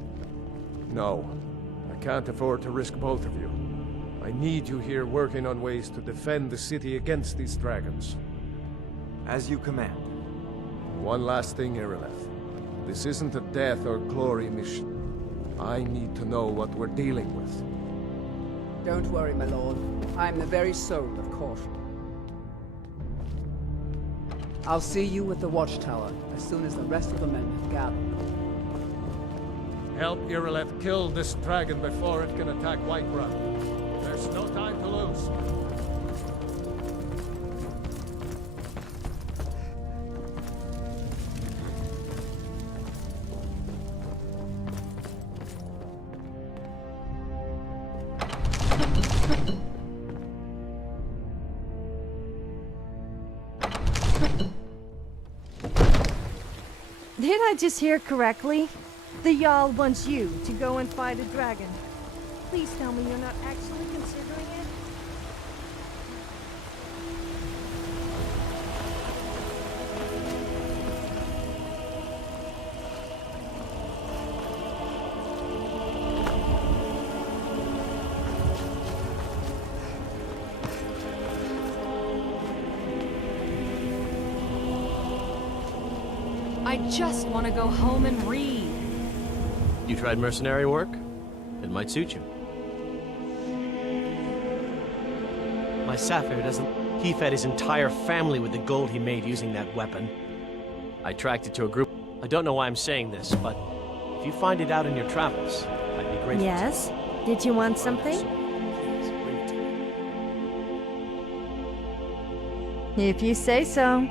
No, I can't afford to risk both of you. I need you here working on ways to defend the city against these dragons. As you command. One last thing, Irileth. This isn't a death or glory mission. I need to know what we're dealing with. Don't worry, my lord. I'm the very soul of caution. I'll see you at the watchtower as soon as the rest of the men have gathered. Help Irileth kill this dragon before it can attack Whiterun. There's no time to lose. Did I just hear correctly? The Jarl wants you to go and fight a dragon. Please tell me you're not actually considering it? I just want to go home and read. You tried mercenary work? It might suit you. My Sapphire doesn't... He fed his entire family with the gold he made using that weapon. I tracked it to a group... I don't know why I'm saying this, but if you find it out in your travels, I'd be grateful. Yes? Did you want something? If you say so.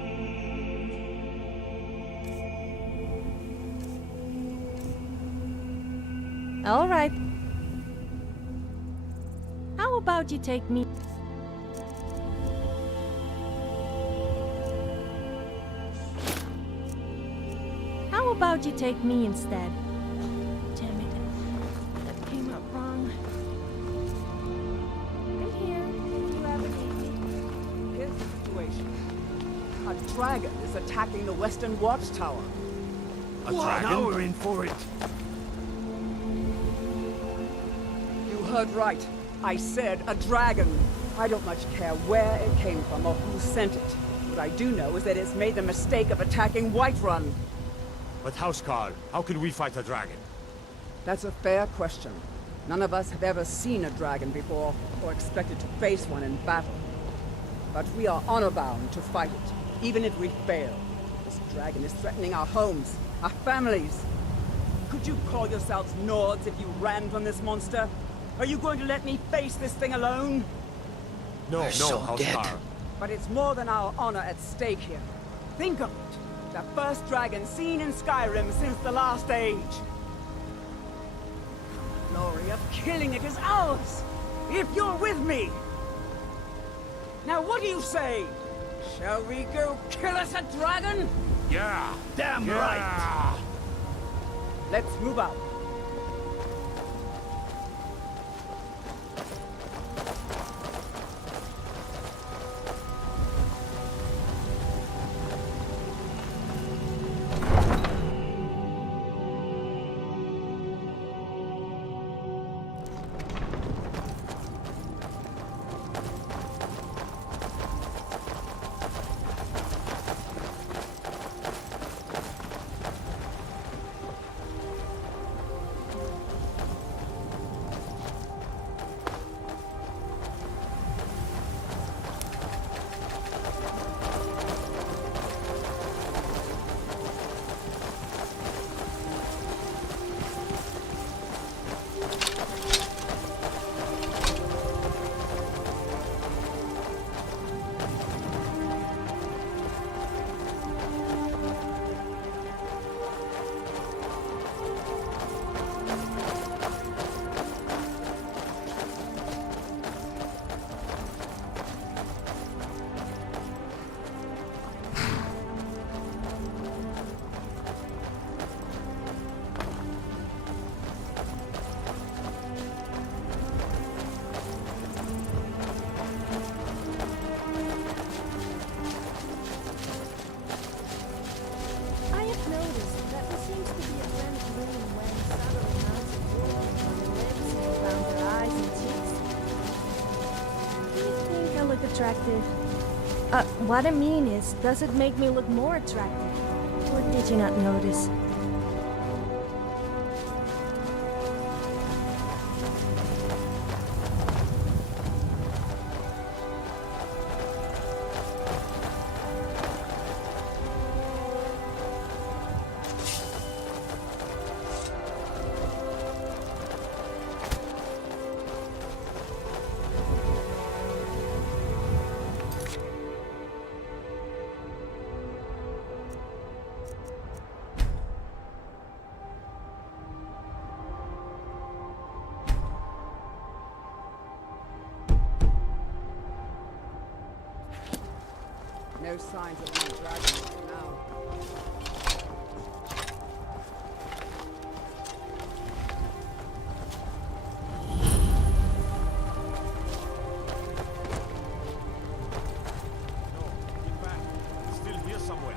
All right. How about you take me? How about you take me instead? Damn it. That came out wrong. I'm here if you ever need me. Here's the situation. A dragon is attacking the Western Watchtower. A dragon? Now we're in for it. You heard right. I said a dragon. I don't much care where it came from or who sent it. What I do know is that it's made the mistake of attacking Whiterun. But Housecarl, how can we fight a dragon? That's a fair question. None of us have ever seen a dragon before, or expected to face one in battle. But we are honor-bound to fight it, even if we fail. This dragon is threatening our homes, our families. Could you call yourselves Nords if you ran from this monster? Are you going to let me face this thing alone? No, Housecarl. But it's more than our honor at stake here. Think of it. The first dragon seen in Skyrim since the last age. The glory of killing it is ours, if you're with me. Now what do you say? Shall we go kill us a dragon? Yeah! Damn right! Let's move out. Attractive. What I mean is, does it make me look more attractive? Or did you not notice? No signs of any dragons now. Still here somewhere.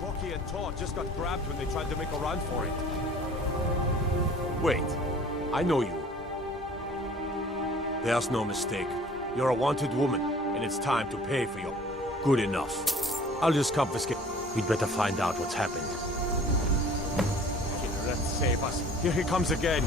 Rocky and Tor just got grabbed when they tried to make a run for it. Wait, I know you. There's no mistake. You're a wanted woman, and it's time to pay for your good enough. I'll just confiscate. We'd better find out what's happened. Let's save us. Here he comes again.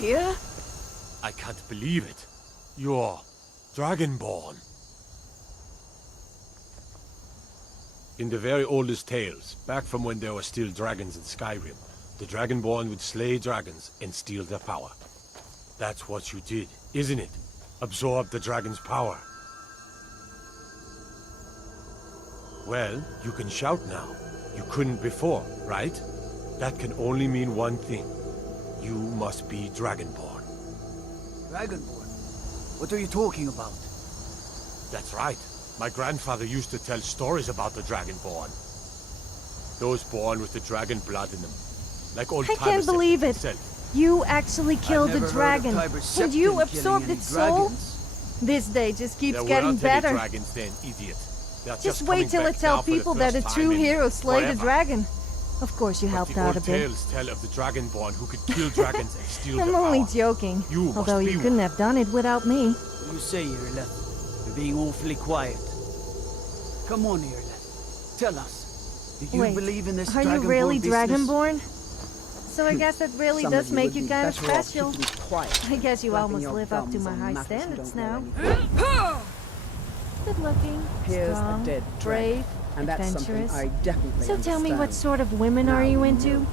here? I can't believe it. You're Dragonborn. In the very oldest tales, back from when there were still dragons in Skyrim, the Dragonborn would slay dragons and steal their power. That's what you did, isn't it? Absorb the dragon's power. Well, you can shout now. You couldn't before, right? That can only mean one thing. You must be Dragonborn. Dragonborn? What are you talking about? That's right. My grandfather used to tell stories about the Dragonborn. Those born with the dragon blood in them. Like old I can't believe it. You actually killed the dragon, and you absorbed its soul? This day just keeps getting better. There were not any dragons then, idiot. Just wait till I tell people that a true hero slayed a dragon. Of course you helped out a bit. The old tales tell of the Dragonborn who could kill dragons and steal their I'm power. only joking, although you couldn't have done it without me. What do you say, Irla? You're being awfully quiet. Come on, Irla. Tell us. Do you believe in this Dragonborn business? Are you really Dragonborn? So I Hmm. guess that really Some of does you make would you be kind of better off special. keeping quiet, I guess you flapping almost your live up to thumbs my on high matters you standards don't know now. anything. Good looking, Here's strong, a dead brave, dragon, and that's something adventurous. I definitely So tell me, what understand. sort of women are you into?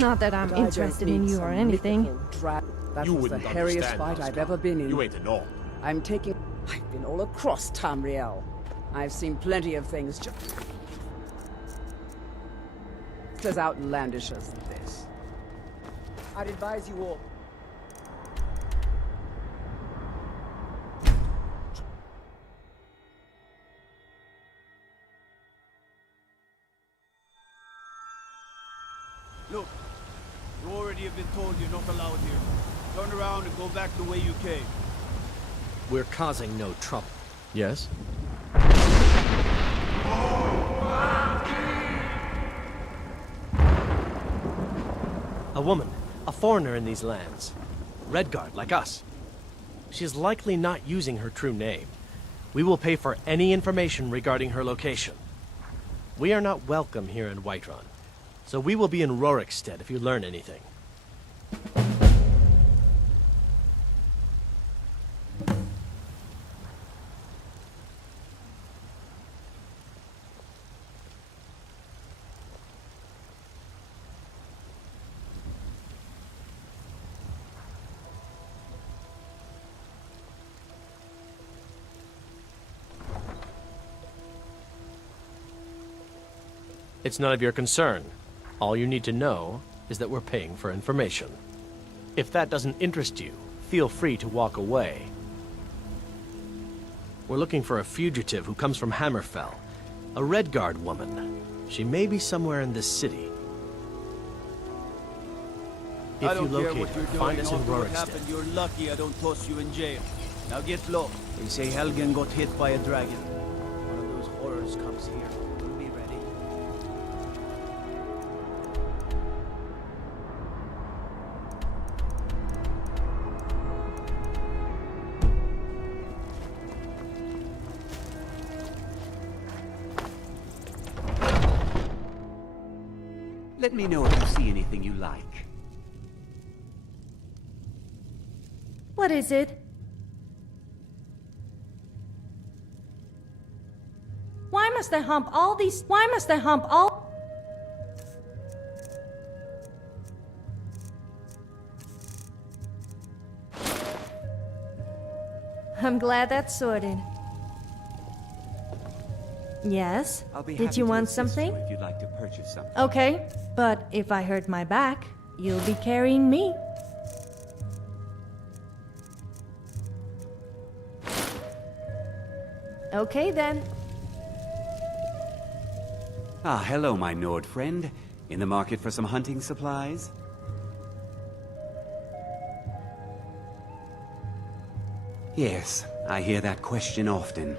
Not that I'm But I don't interested in need you or some anything. mythical That You was the wouldn't hairiest understand, fight I've Oscar. ever been in. You ain't a gnome. I've been all across Tamriel. I've seen plenty of things just as outlandish as this. I'd advise you all. Look, you already have been told you're not allowed here. Turn around and go back the way you came. We're causing no trouble. Yes? A woman, a foreigner in these lands. Redguard, like us. She is likely not using her true name. We will pay for any information regarding her location. We are not welcome here in Whiterun, so we will be in Rorikstead if you learn anything. It's none of your concern. All you need to know is that we're paying for information. If that doesn't interest you, feel free to walk away. We're looking for a fugitive who comes from Hammerfell. A Redguard woman. She may be somewhere in this city. If I you don't care locate what her, you're find doing us in after what Rorikstead. happened. You're lucky I don't toss you in jail. Now get low. They say Helgen got hit by a dragon. One of those horrors comes here. We'll be ready. Let me know if you see anything you like. What is it? Why must I hump all these? Why must I hump all? I'm glad that's sorted. Yes? I'll be Did happy you to want assist something? you if you'd like to purchase something. Okay, but if I hurt my back, you'll be carrying me. Okay then. Ah, hello, my Nord friend. In the market for some hunting supplies? Yes, I hear that question often.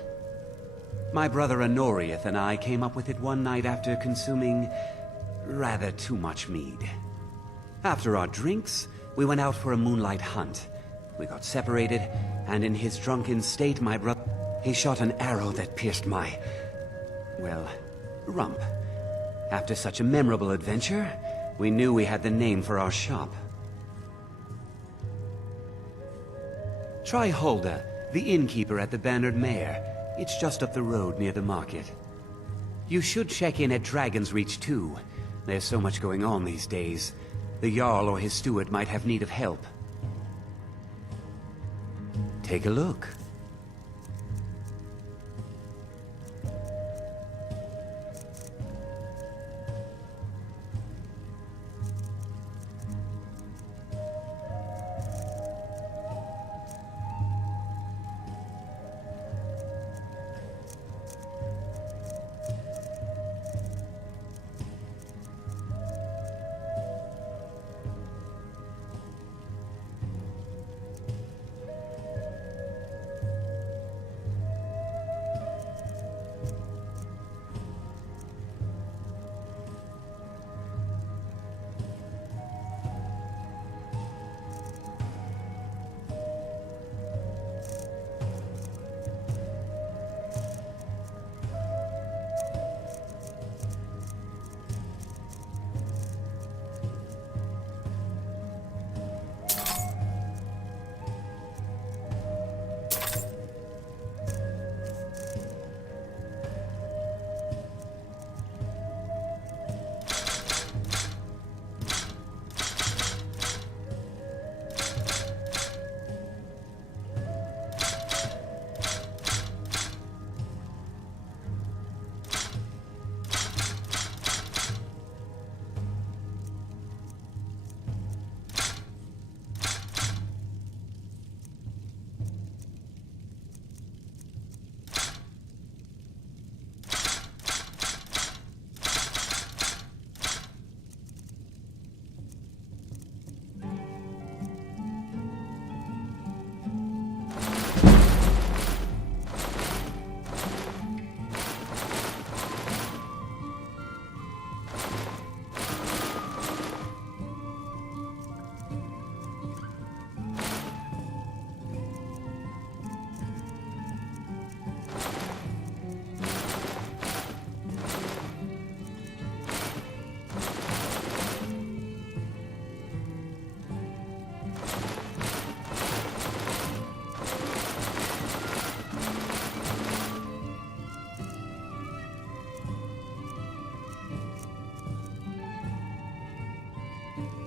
My brother Honorius and I came up with it one night after consuming rather too much mead. After our drinks, we went out for a moonlight hunt. We got separated, and in his drunken state, my brother... He shot an arrow that pierced my... well, rump. After such a memorable adventure, we knew we had the name for our shop. Try Hulda, the innkeeper at the Bannered Mare. It's just up the road near the market. You should check in at Dragon's Reach too. There's so much going on these days. The Jarl or his steward might have need of help. Take a look.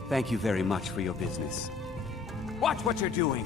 Thank you very much for your business. Watch what you're doing!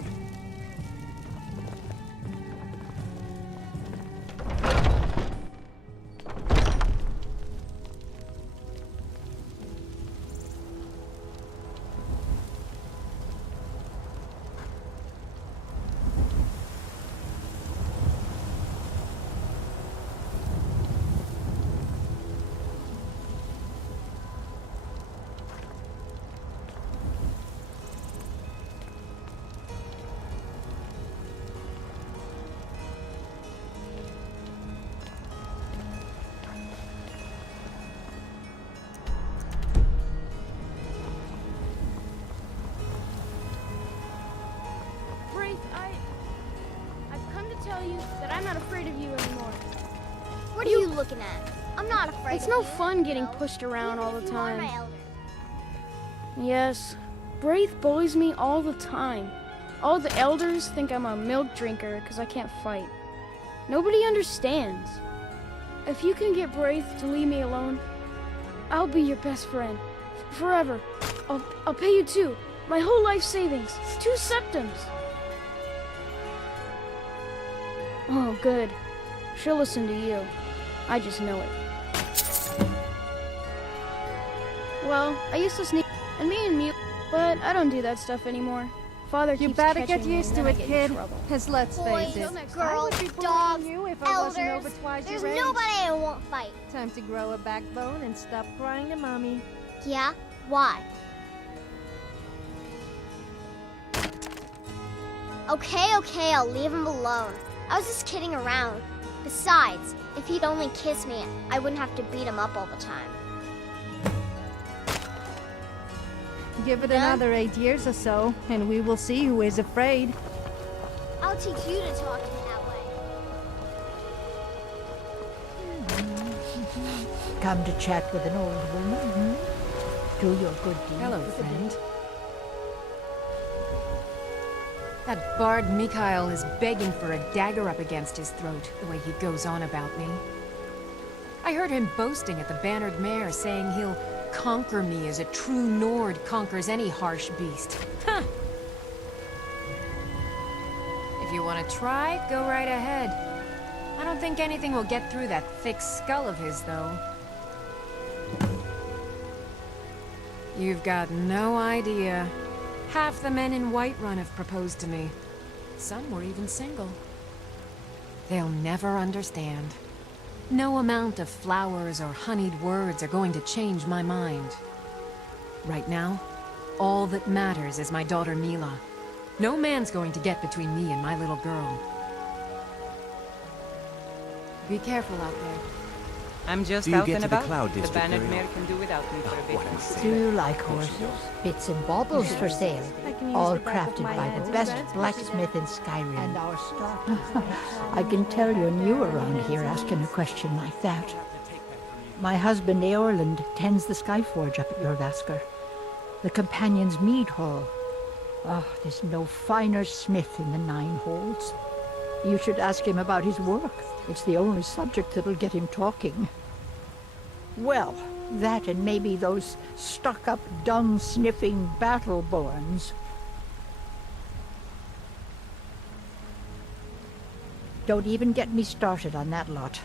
I'm not afraid of you anymore. What are you looking at? I'm not afraid. It's no fun getting pushed around all the time. Yes, Braith bullies me all the time. All the elders think I'm a milk drinker because I can't fight. Nobody understands. If you can get Braith to leave me alone, I'll be your best friend. Forever. I'll pay you too. My whole life savings. 2 septims. Oh, good. She'll listen to you. I just know it. Well, I used to sneak and me and Mute, but I don't do that stuff anymore. Father keeps You better catching get me, used and to then it, I get kid. in trouble. Because let's face it, I would be bullying you if I wasn't over twice There's your age. nobody who won't fight. Time to grow a backbone and stop crying to mommy. Yeah? Why? Okay, I'll leave him alone. I was just kidding around. Besides, if he'd only kiss me, I wouldn't have to beat him up all the time. Give it another 8 years or so, and we will see who is afraid. I'll teach you to talk to me that way. Come to chat with an old woman, hmm? Do your good deed. Hello, friend. That bard Mikhail is begging for a dagger up against his throat, the way he goes on about me. I heard him boasting at the Bannered Mare, saying he'll conquer me as a true Nord conquers any harsh beast. Huh! If you want to try, go right ahead. I don't think anything will get through that thick skull of his, though. You've got no idea. Half the men in Whiterun have proposed to me. Some were even single. They'll never understand. No amount of flowers or honeyed words are going to change my mind. Right now, all that matters is my daughter Mila. No man's going to get between me and my little girl. Be careful out there. I'm just Do you out get and to the about. Cloud The District Bannered very Mare often? can do without me for a bit. Do you like horses? Bits and baubles for sale. All crafted by the best blacksmith in Skyrim. And our stock. I can tell you're new around here asking a question like that. My husband Eorland tends the Skyforge up at Jorvaskr. The Companion's Mead Hall. Oh, there's no finer smith in the Nine Holds. You should ask him about his work. It's the only subject that'll get him talking. Well, that and maybe those stuck-up, dung-sniffing battle-borns. Don't even get me started on that lot.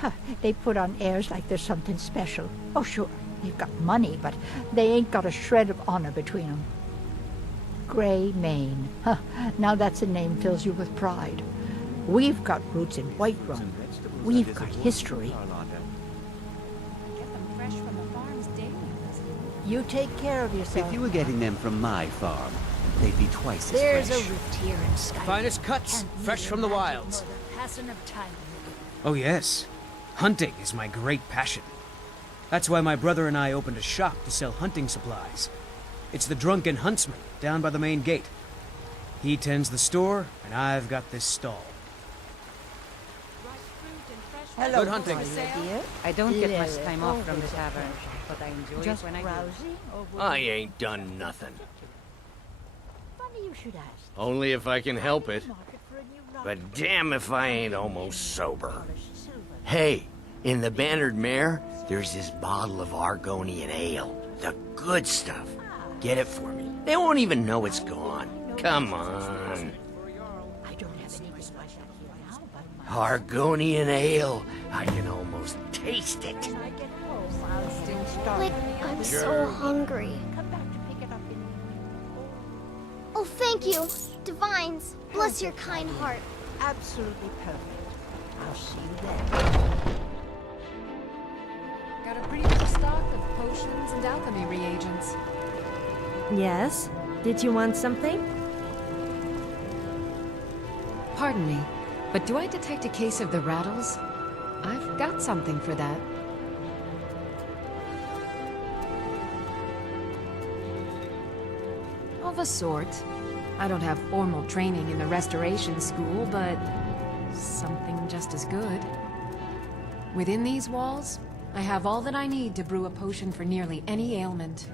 Huh, they put on airs like there's something special. Oh, sure, they've got money, but they ain't got a shred of honor between them. Grey Mane. Huh, now that's a name fills you with pride. We've got roots in Whiterun. We've got history. You take care of yourself. If you were getting them from my farm, they'd be twice as There's fresh. a rift here in Skyrim. Finest cuts, fresh from the wilds. Oh yes, hunting is my great passion. That's why my brother and I opened a shop to sell hunting supplies. It's the Drunken Huntsman, down by the main gate. He tends the store, and I've got this stall. Hello, Good hunting. I don't get much time off from the tavern, but I enjoy Just it when I browsing, or I ain't done nothing. Funny you should ask. Only if I can help it. But damn if I ain't almost sober. Hey, in the Bannered Mare, there's this bottle of Argonian ale. The good stuff. Get it for me. They won't even know it's gone. Come on. I don't have anything like that here now, but Argonian ale. I can almost taste it. when I get home, I'll still start. Like, I'm so hungry. Come back to pick it up in... Oh, thank you. Divines, bless your kind heart. Absolutely perfect. I'll see you then. Got a pretty good stock of potions and alchemy reagents. Yes? Did you want something? Pardon me, but do I detect a case of the rattles? I've got something for that. Of a sort. I don't have formal training in the restoration school, but something just as good. Within these walls, I have all that I need to brew a potion for nearly any ailment.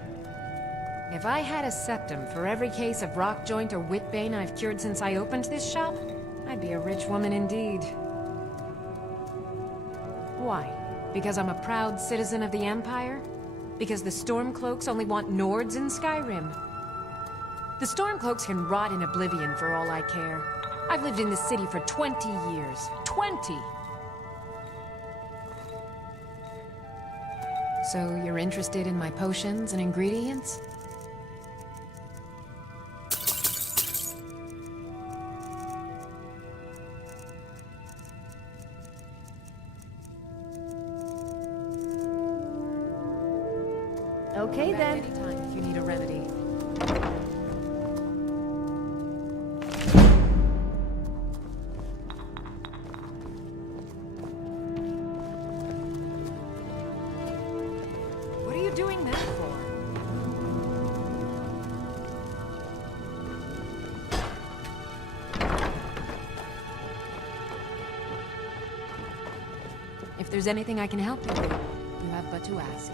If I had a septum for every case of rock joint or whitbane I've cured since I opened this shop, I'd be a rich woman indeed. Why? Because I'm a proud citizen of the Empire? Because the Stormcloaks only want Nords in Skyrim? The Stormcloaks can rot in oblivion for all I care. I've lived in this city for 20 years. 20! So you're interested in my potions and ingredients? Okay then. Anytime if you need a remedy. What are you doing that for? If there's anything I can help you with, you have but to ask.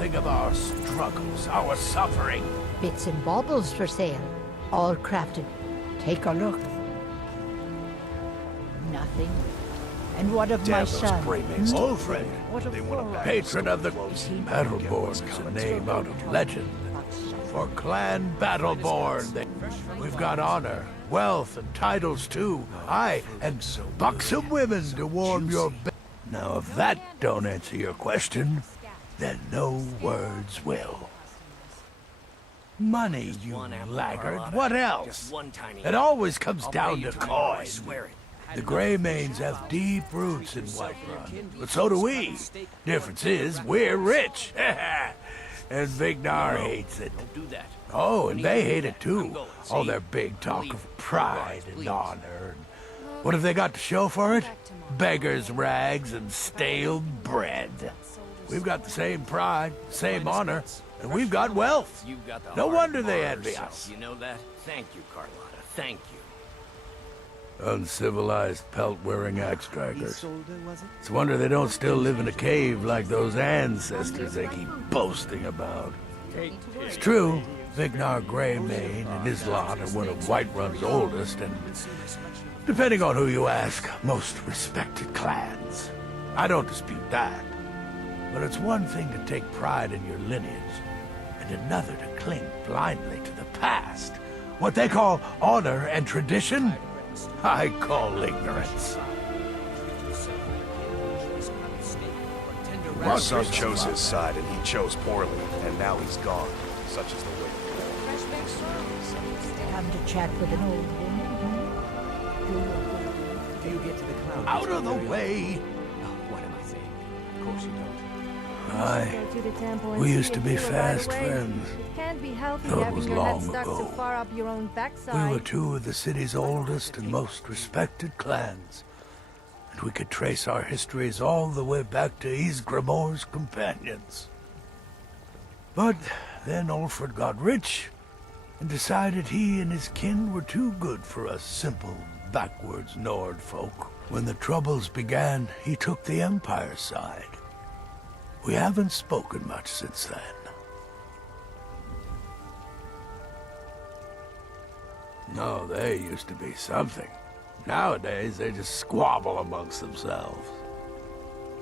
think of our struggles, our suffering. Bits and baubles for sale, all crafted. Take a look. Nothing. And what of my son? Ulfred, What of Thorod? patron of the Battleborn, is a name out of legend. For Clan Battleborn, we've got honor, wealth, and titles too. Aye, and buxom women to warm your bed. Now, if that don't answer your question, then no words will. Money, you laggard. What else? It always comes down to coin. The Greymanes have deep roots in Whiterun, but so do we. Difference is, we're rich. And Vignar hates it. Oh, and they hate it too. All their big talk of pride and honor. And what have they got to show for it? Beggars' rags and stale bread. We've got the same pride, same honor, and we've got wealth. No wonder they envy us. You know that? Thank you, Carlotta. Thank you. Uncivilized pelt-wearing axe-draggers. It's a wonder they don't still live in a cave like those ancestors they keep boasting about. It's true, Vignar Greymane and his lot are one of Whiterun's oldest and, depending on who you ask, most respected clans. I don't dispute that. But it's one thing to take pride in your lineage, and another to cling blindly to the past. What they call honor and tradition, I call ignorance. My son chose his side, and he chose poorly, and now he's gone. Such is the way. Come to chat with an old woman. Do you get to the cloud? Out of the way! Oh, what am I saying? Of course you don't. Aye. Go to the temple and We see used to if be you were right fast away. friends. It can't be healthy Though it having was your head long stuck so ago. far up your own backside. We were two of the city's oldest and most respected clans. And we could trace our histories all the way back to Ysgramor's companions. But then Ulfred got rich and decided he and his kin were too good for us simple, backwards Nord folk. When the troubles began, he took the Empire's side. We haven't spoken much since then. No, they used to be something. Nowadays, they just squabble amongst themselves.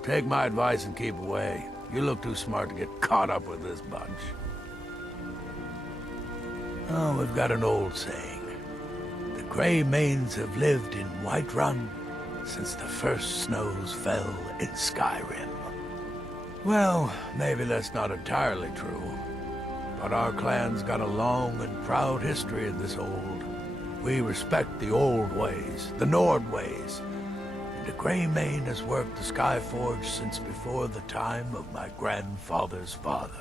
Take my advice and keep away. You look too smart to get caught up with this bunch. Oh, we've got an old saying. The Greymanes have lived in Whiterun since the first snows fell in Skyrim. Well, maybe that's not entirely true. But our clan's got a long and proud history in this old. We respect the old ways, the Nord ways. And the Greymane has worked the Skyforge since before the time of my grandfather's father.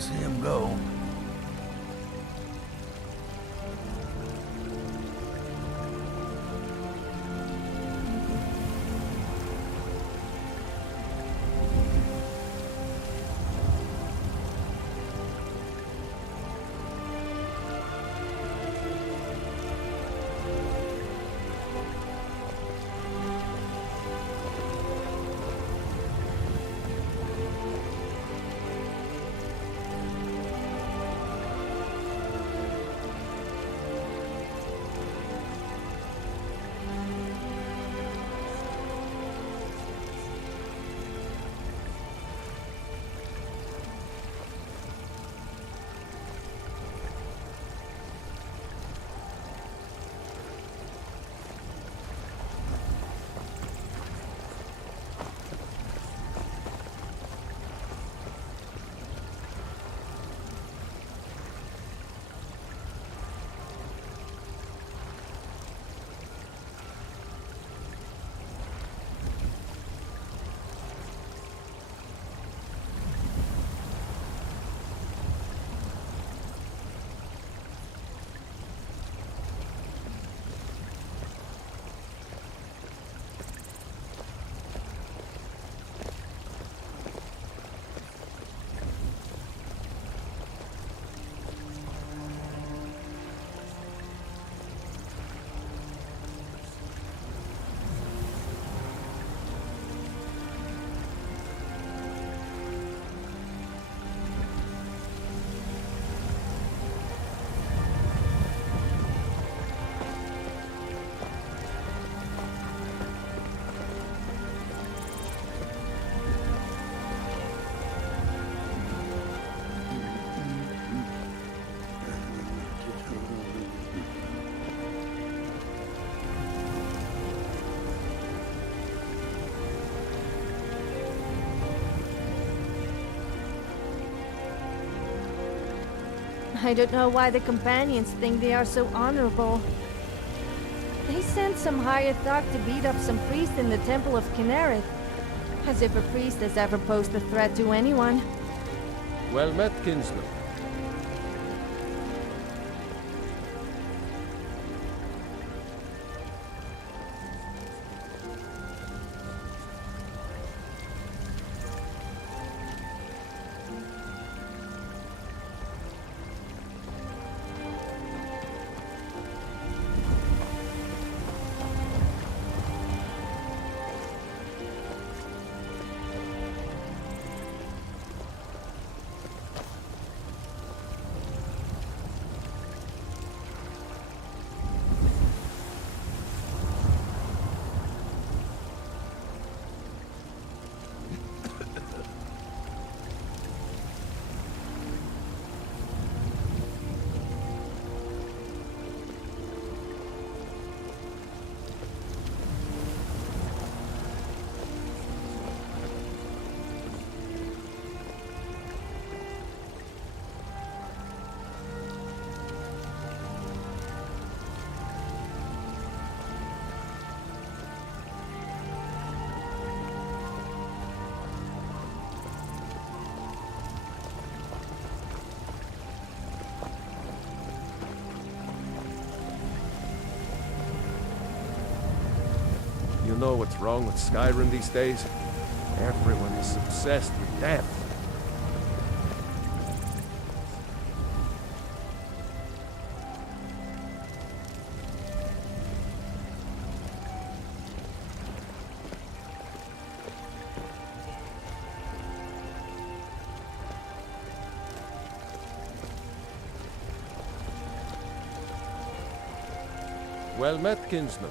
See him go. I don't know why the companions think they are so honorable. They sent some hired thug to beat up some priest in the Temple of Kinnereth. As if a priest has ever posed a threat to anyone. Well met, kinsman. You know what's wrong with Skyrim these days? Everyone is obsessed with death. Well met, kinsman.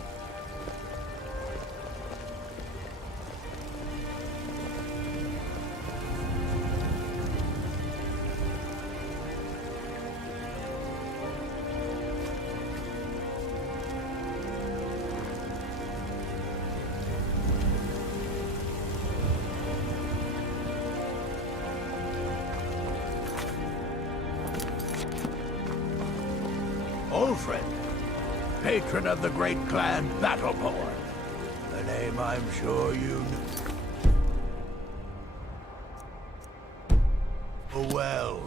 Old friend, patron of the great clan Battleborn. A name I'm sure you know well.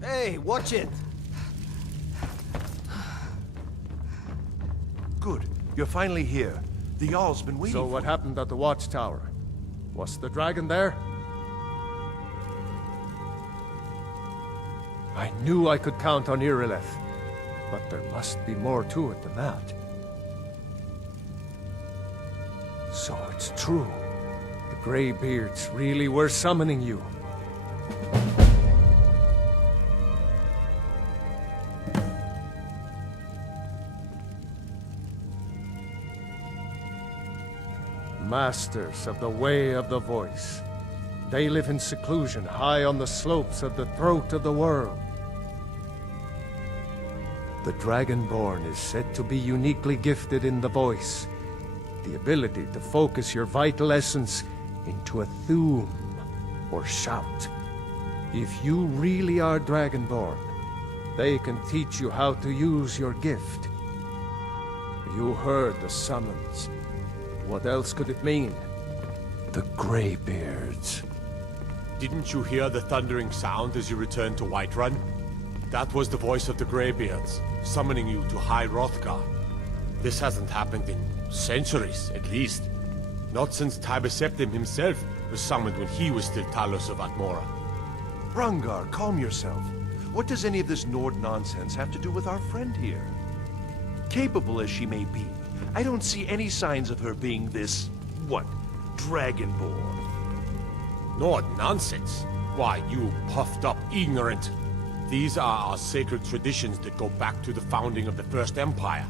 Hey, watch it! Good. You're finally here. The Jarl's been waiting So what happened at the watchtower? Was the dragon there? I knew I could count on Irileth, but there must be more to it than that. So it's true. The Greybeards really were summoning you. Masters of the Way of the Voice. They live in seclusion high on the slopes of the throat of the world. The Dragonborn is said to be uniquely gifted in the voice, the ability to focus your vital essence into a thum, or shout. If you really are Dragonborn, they can teach you how to use your gift. You heard the summons. What else could it mean? The Greybeards. Didn't you hear the thundering sound as you returned to Whiterun? That was the voice of the Greybeards, summoning you to High Hrothgar. This hasn't happened in centuries, at least. Not since Tiber Septim himself was summoned when he was still Talos of Atmora. Rungar, calm yourself. What does any of this Nord nonsense have to do with our friend here? Capable as she may be, I don't see any signs of her being this, what, Dragonborn. Nord nonsense? Why, you puffed up ignorant. These are our sacred traditions that go back to the founding of the First Empire.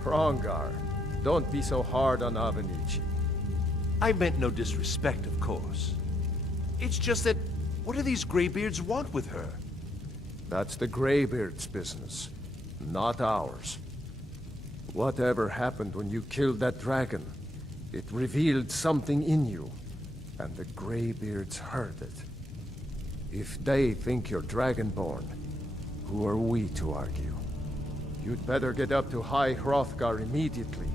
Hrongar, don't be so hard on Avenici. I meant no disrespect, of course. It's just that, what do these Greybeards want with her? That's the Greybeards' business, not ours. Whatever happened when you killed that dragon, it revealed something in you, and the Greybeards heard it. If they think you're Dragonborn, who are we to argue? You'd better get up to High Hrothgar immediately.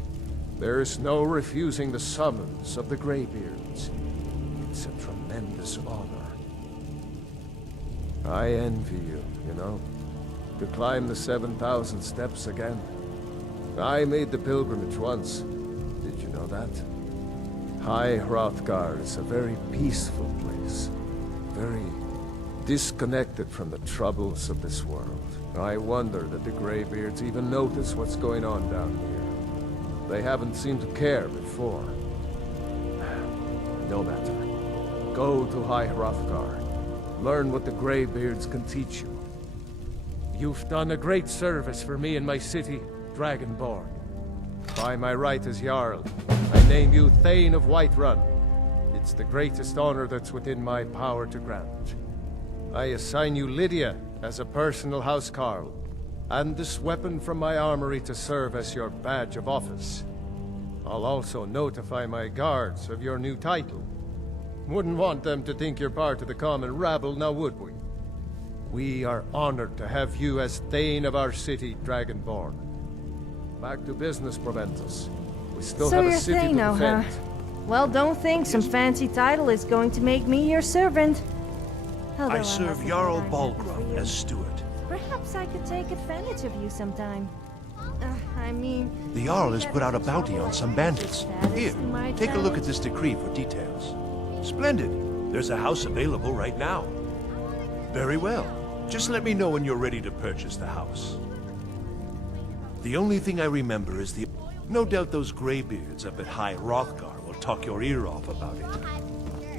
There's no refusing the summons of the Greybeards. It's a tremendous honor. I envy you, you know, to climb the 7,000 steps again. I made the pilgrimage once. Did you know that? High Hrothgar is a very peaceful place. Very disconnected from the troubles of this world. I wonder that the Greybeards even notice what's going on down here. They haven't seemed to care before. No matter. Go to High Hrothgar. Learn what the Greybeards can teach you. You've done a great service for me and my city, Dragonborn. By my right as Jarl, I name you Thane of Whiterun. It's the greatest honor that's within my power to grant. I assign you Lydia as a personal housecarl, and this weapon from my armory to serve as your badge of office. I'll also notify my guards of your new title. Wouldn't want them to think you're part of the common rabble, now would we? We are honored to have you as Thane of our city, Dragonborn. Back to business, Proventus. We still So have a you're city to Thano, huh? defend. Well, don't think some fancy title is going to make me your servant. Although I serve mustn't Jarl say I'm happy for Balgruuf you. as steward. Perhaps I could take advantage of you sometime. I mean... The Jarl has put out a bounty on some bandits. Here, my take a look at challenge. this decree for details. Splendid. There's a house available right now. Very well. Just let me know when you're ready to purchase the house. The only thing I remember is the... No doubt those Greybeards up at High Hrothgar will talk your ear off about it.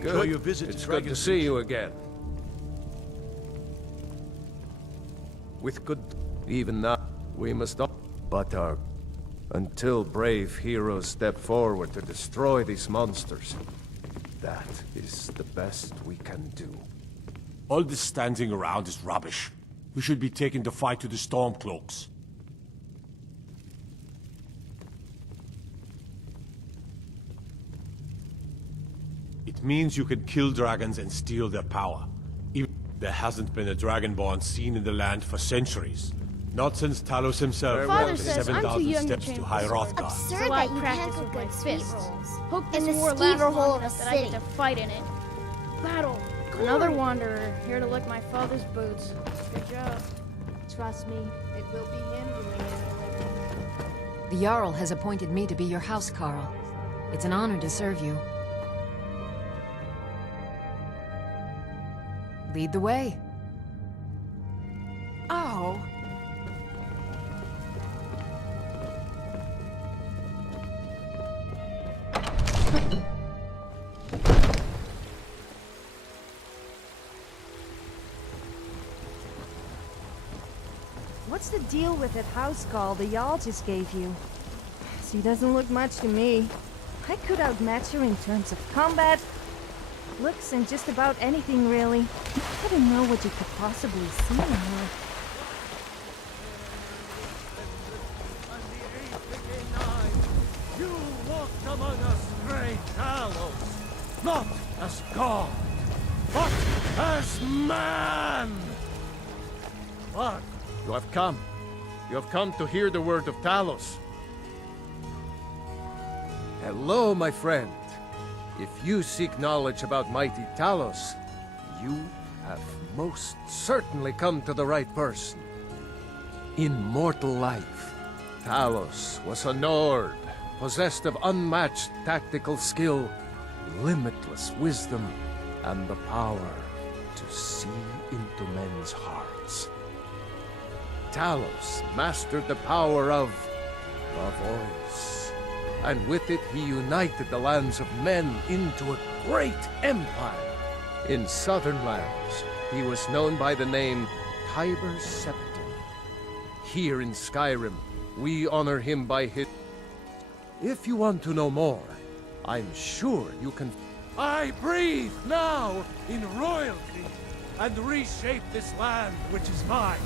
Good. Enjoy your visit It's to good Dragon to see you again. With good... Even now, we must... But until brave heroes step forward to destroy these monsters, that is the best we can do. All this standing around is rubbish. We should be taking the fight to the Stormcloaks. It means you can kill dragons and steal their power. Even there hasn't been a Dragonborn seen in the land for centuries. Not since Talos himself Father walked the says I'm too 7,000 young to steps change to the High sword. Hrothgar. Absurd So I that you practice can't with cook my good fists. sweet rolls. Hope In this the war skeever lasts hole long of a enough that I get city. to fight in it. Battle. Another wanderer, here to lick my father's boots. Good job. Trust me, it will be him doing it. The Jarl has appointed me to be your housecarl. It's an honor to serve you. Lead the way. Oh. What's the deal with that house call the Jarl just gave you? She doesn't look much to me. I could outmatch her in terms of combat, looks, and just about anything, really. I don't know what you could possibly see in her. You walked among us, great Talos, not as God, but as man! What? You have come. You have come to hear the word of Talos. Hello, my friend. If you seek knowledge about mighty Talos, you have most certainly come to the right person. In mortal life, Talos was a Nord, possessed of unmatched tactical skill, limitless wisdom, and the power to see into men's hearts. Talos mastered the power of the voice, and with it he united the lands of men into a great empire. In southern lands, he was known by the name Tiber Septim. Here in Skyrim, we honor him by his... If you want to know more, I'm sure you can... I breathe now in royalty and reshape this land which is mine.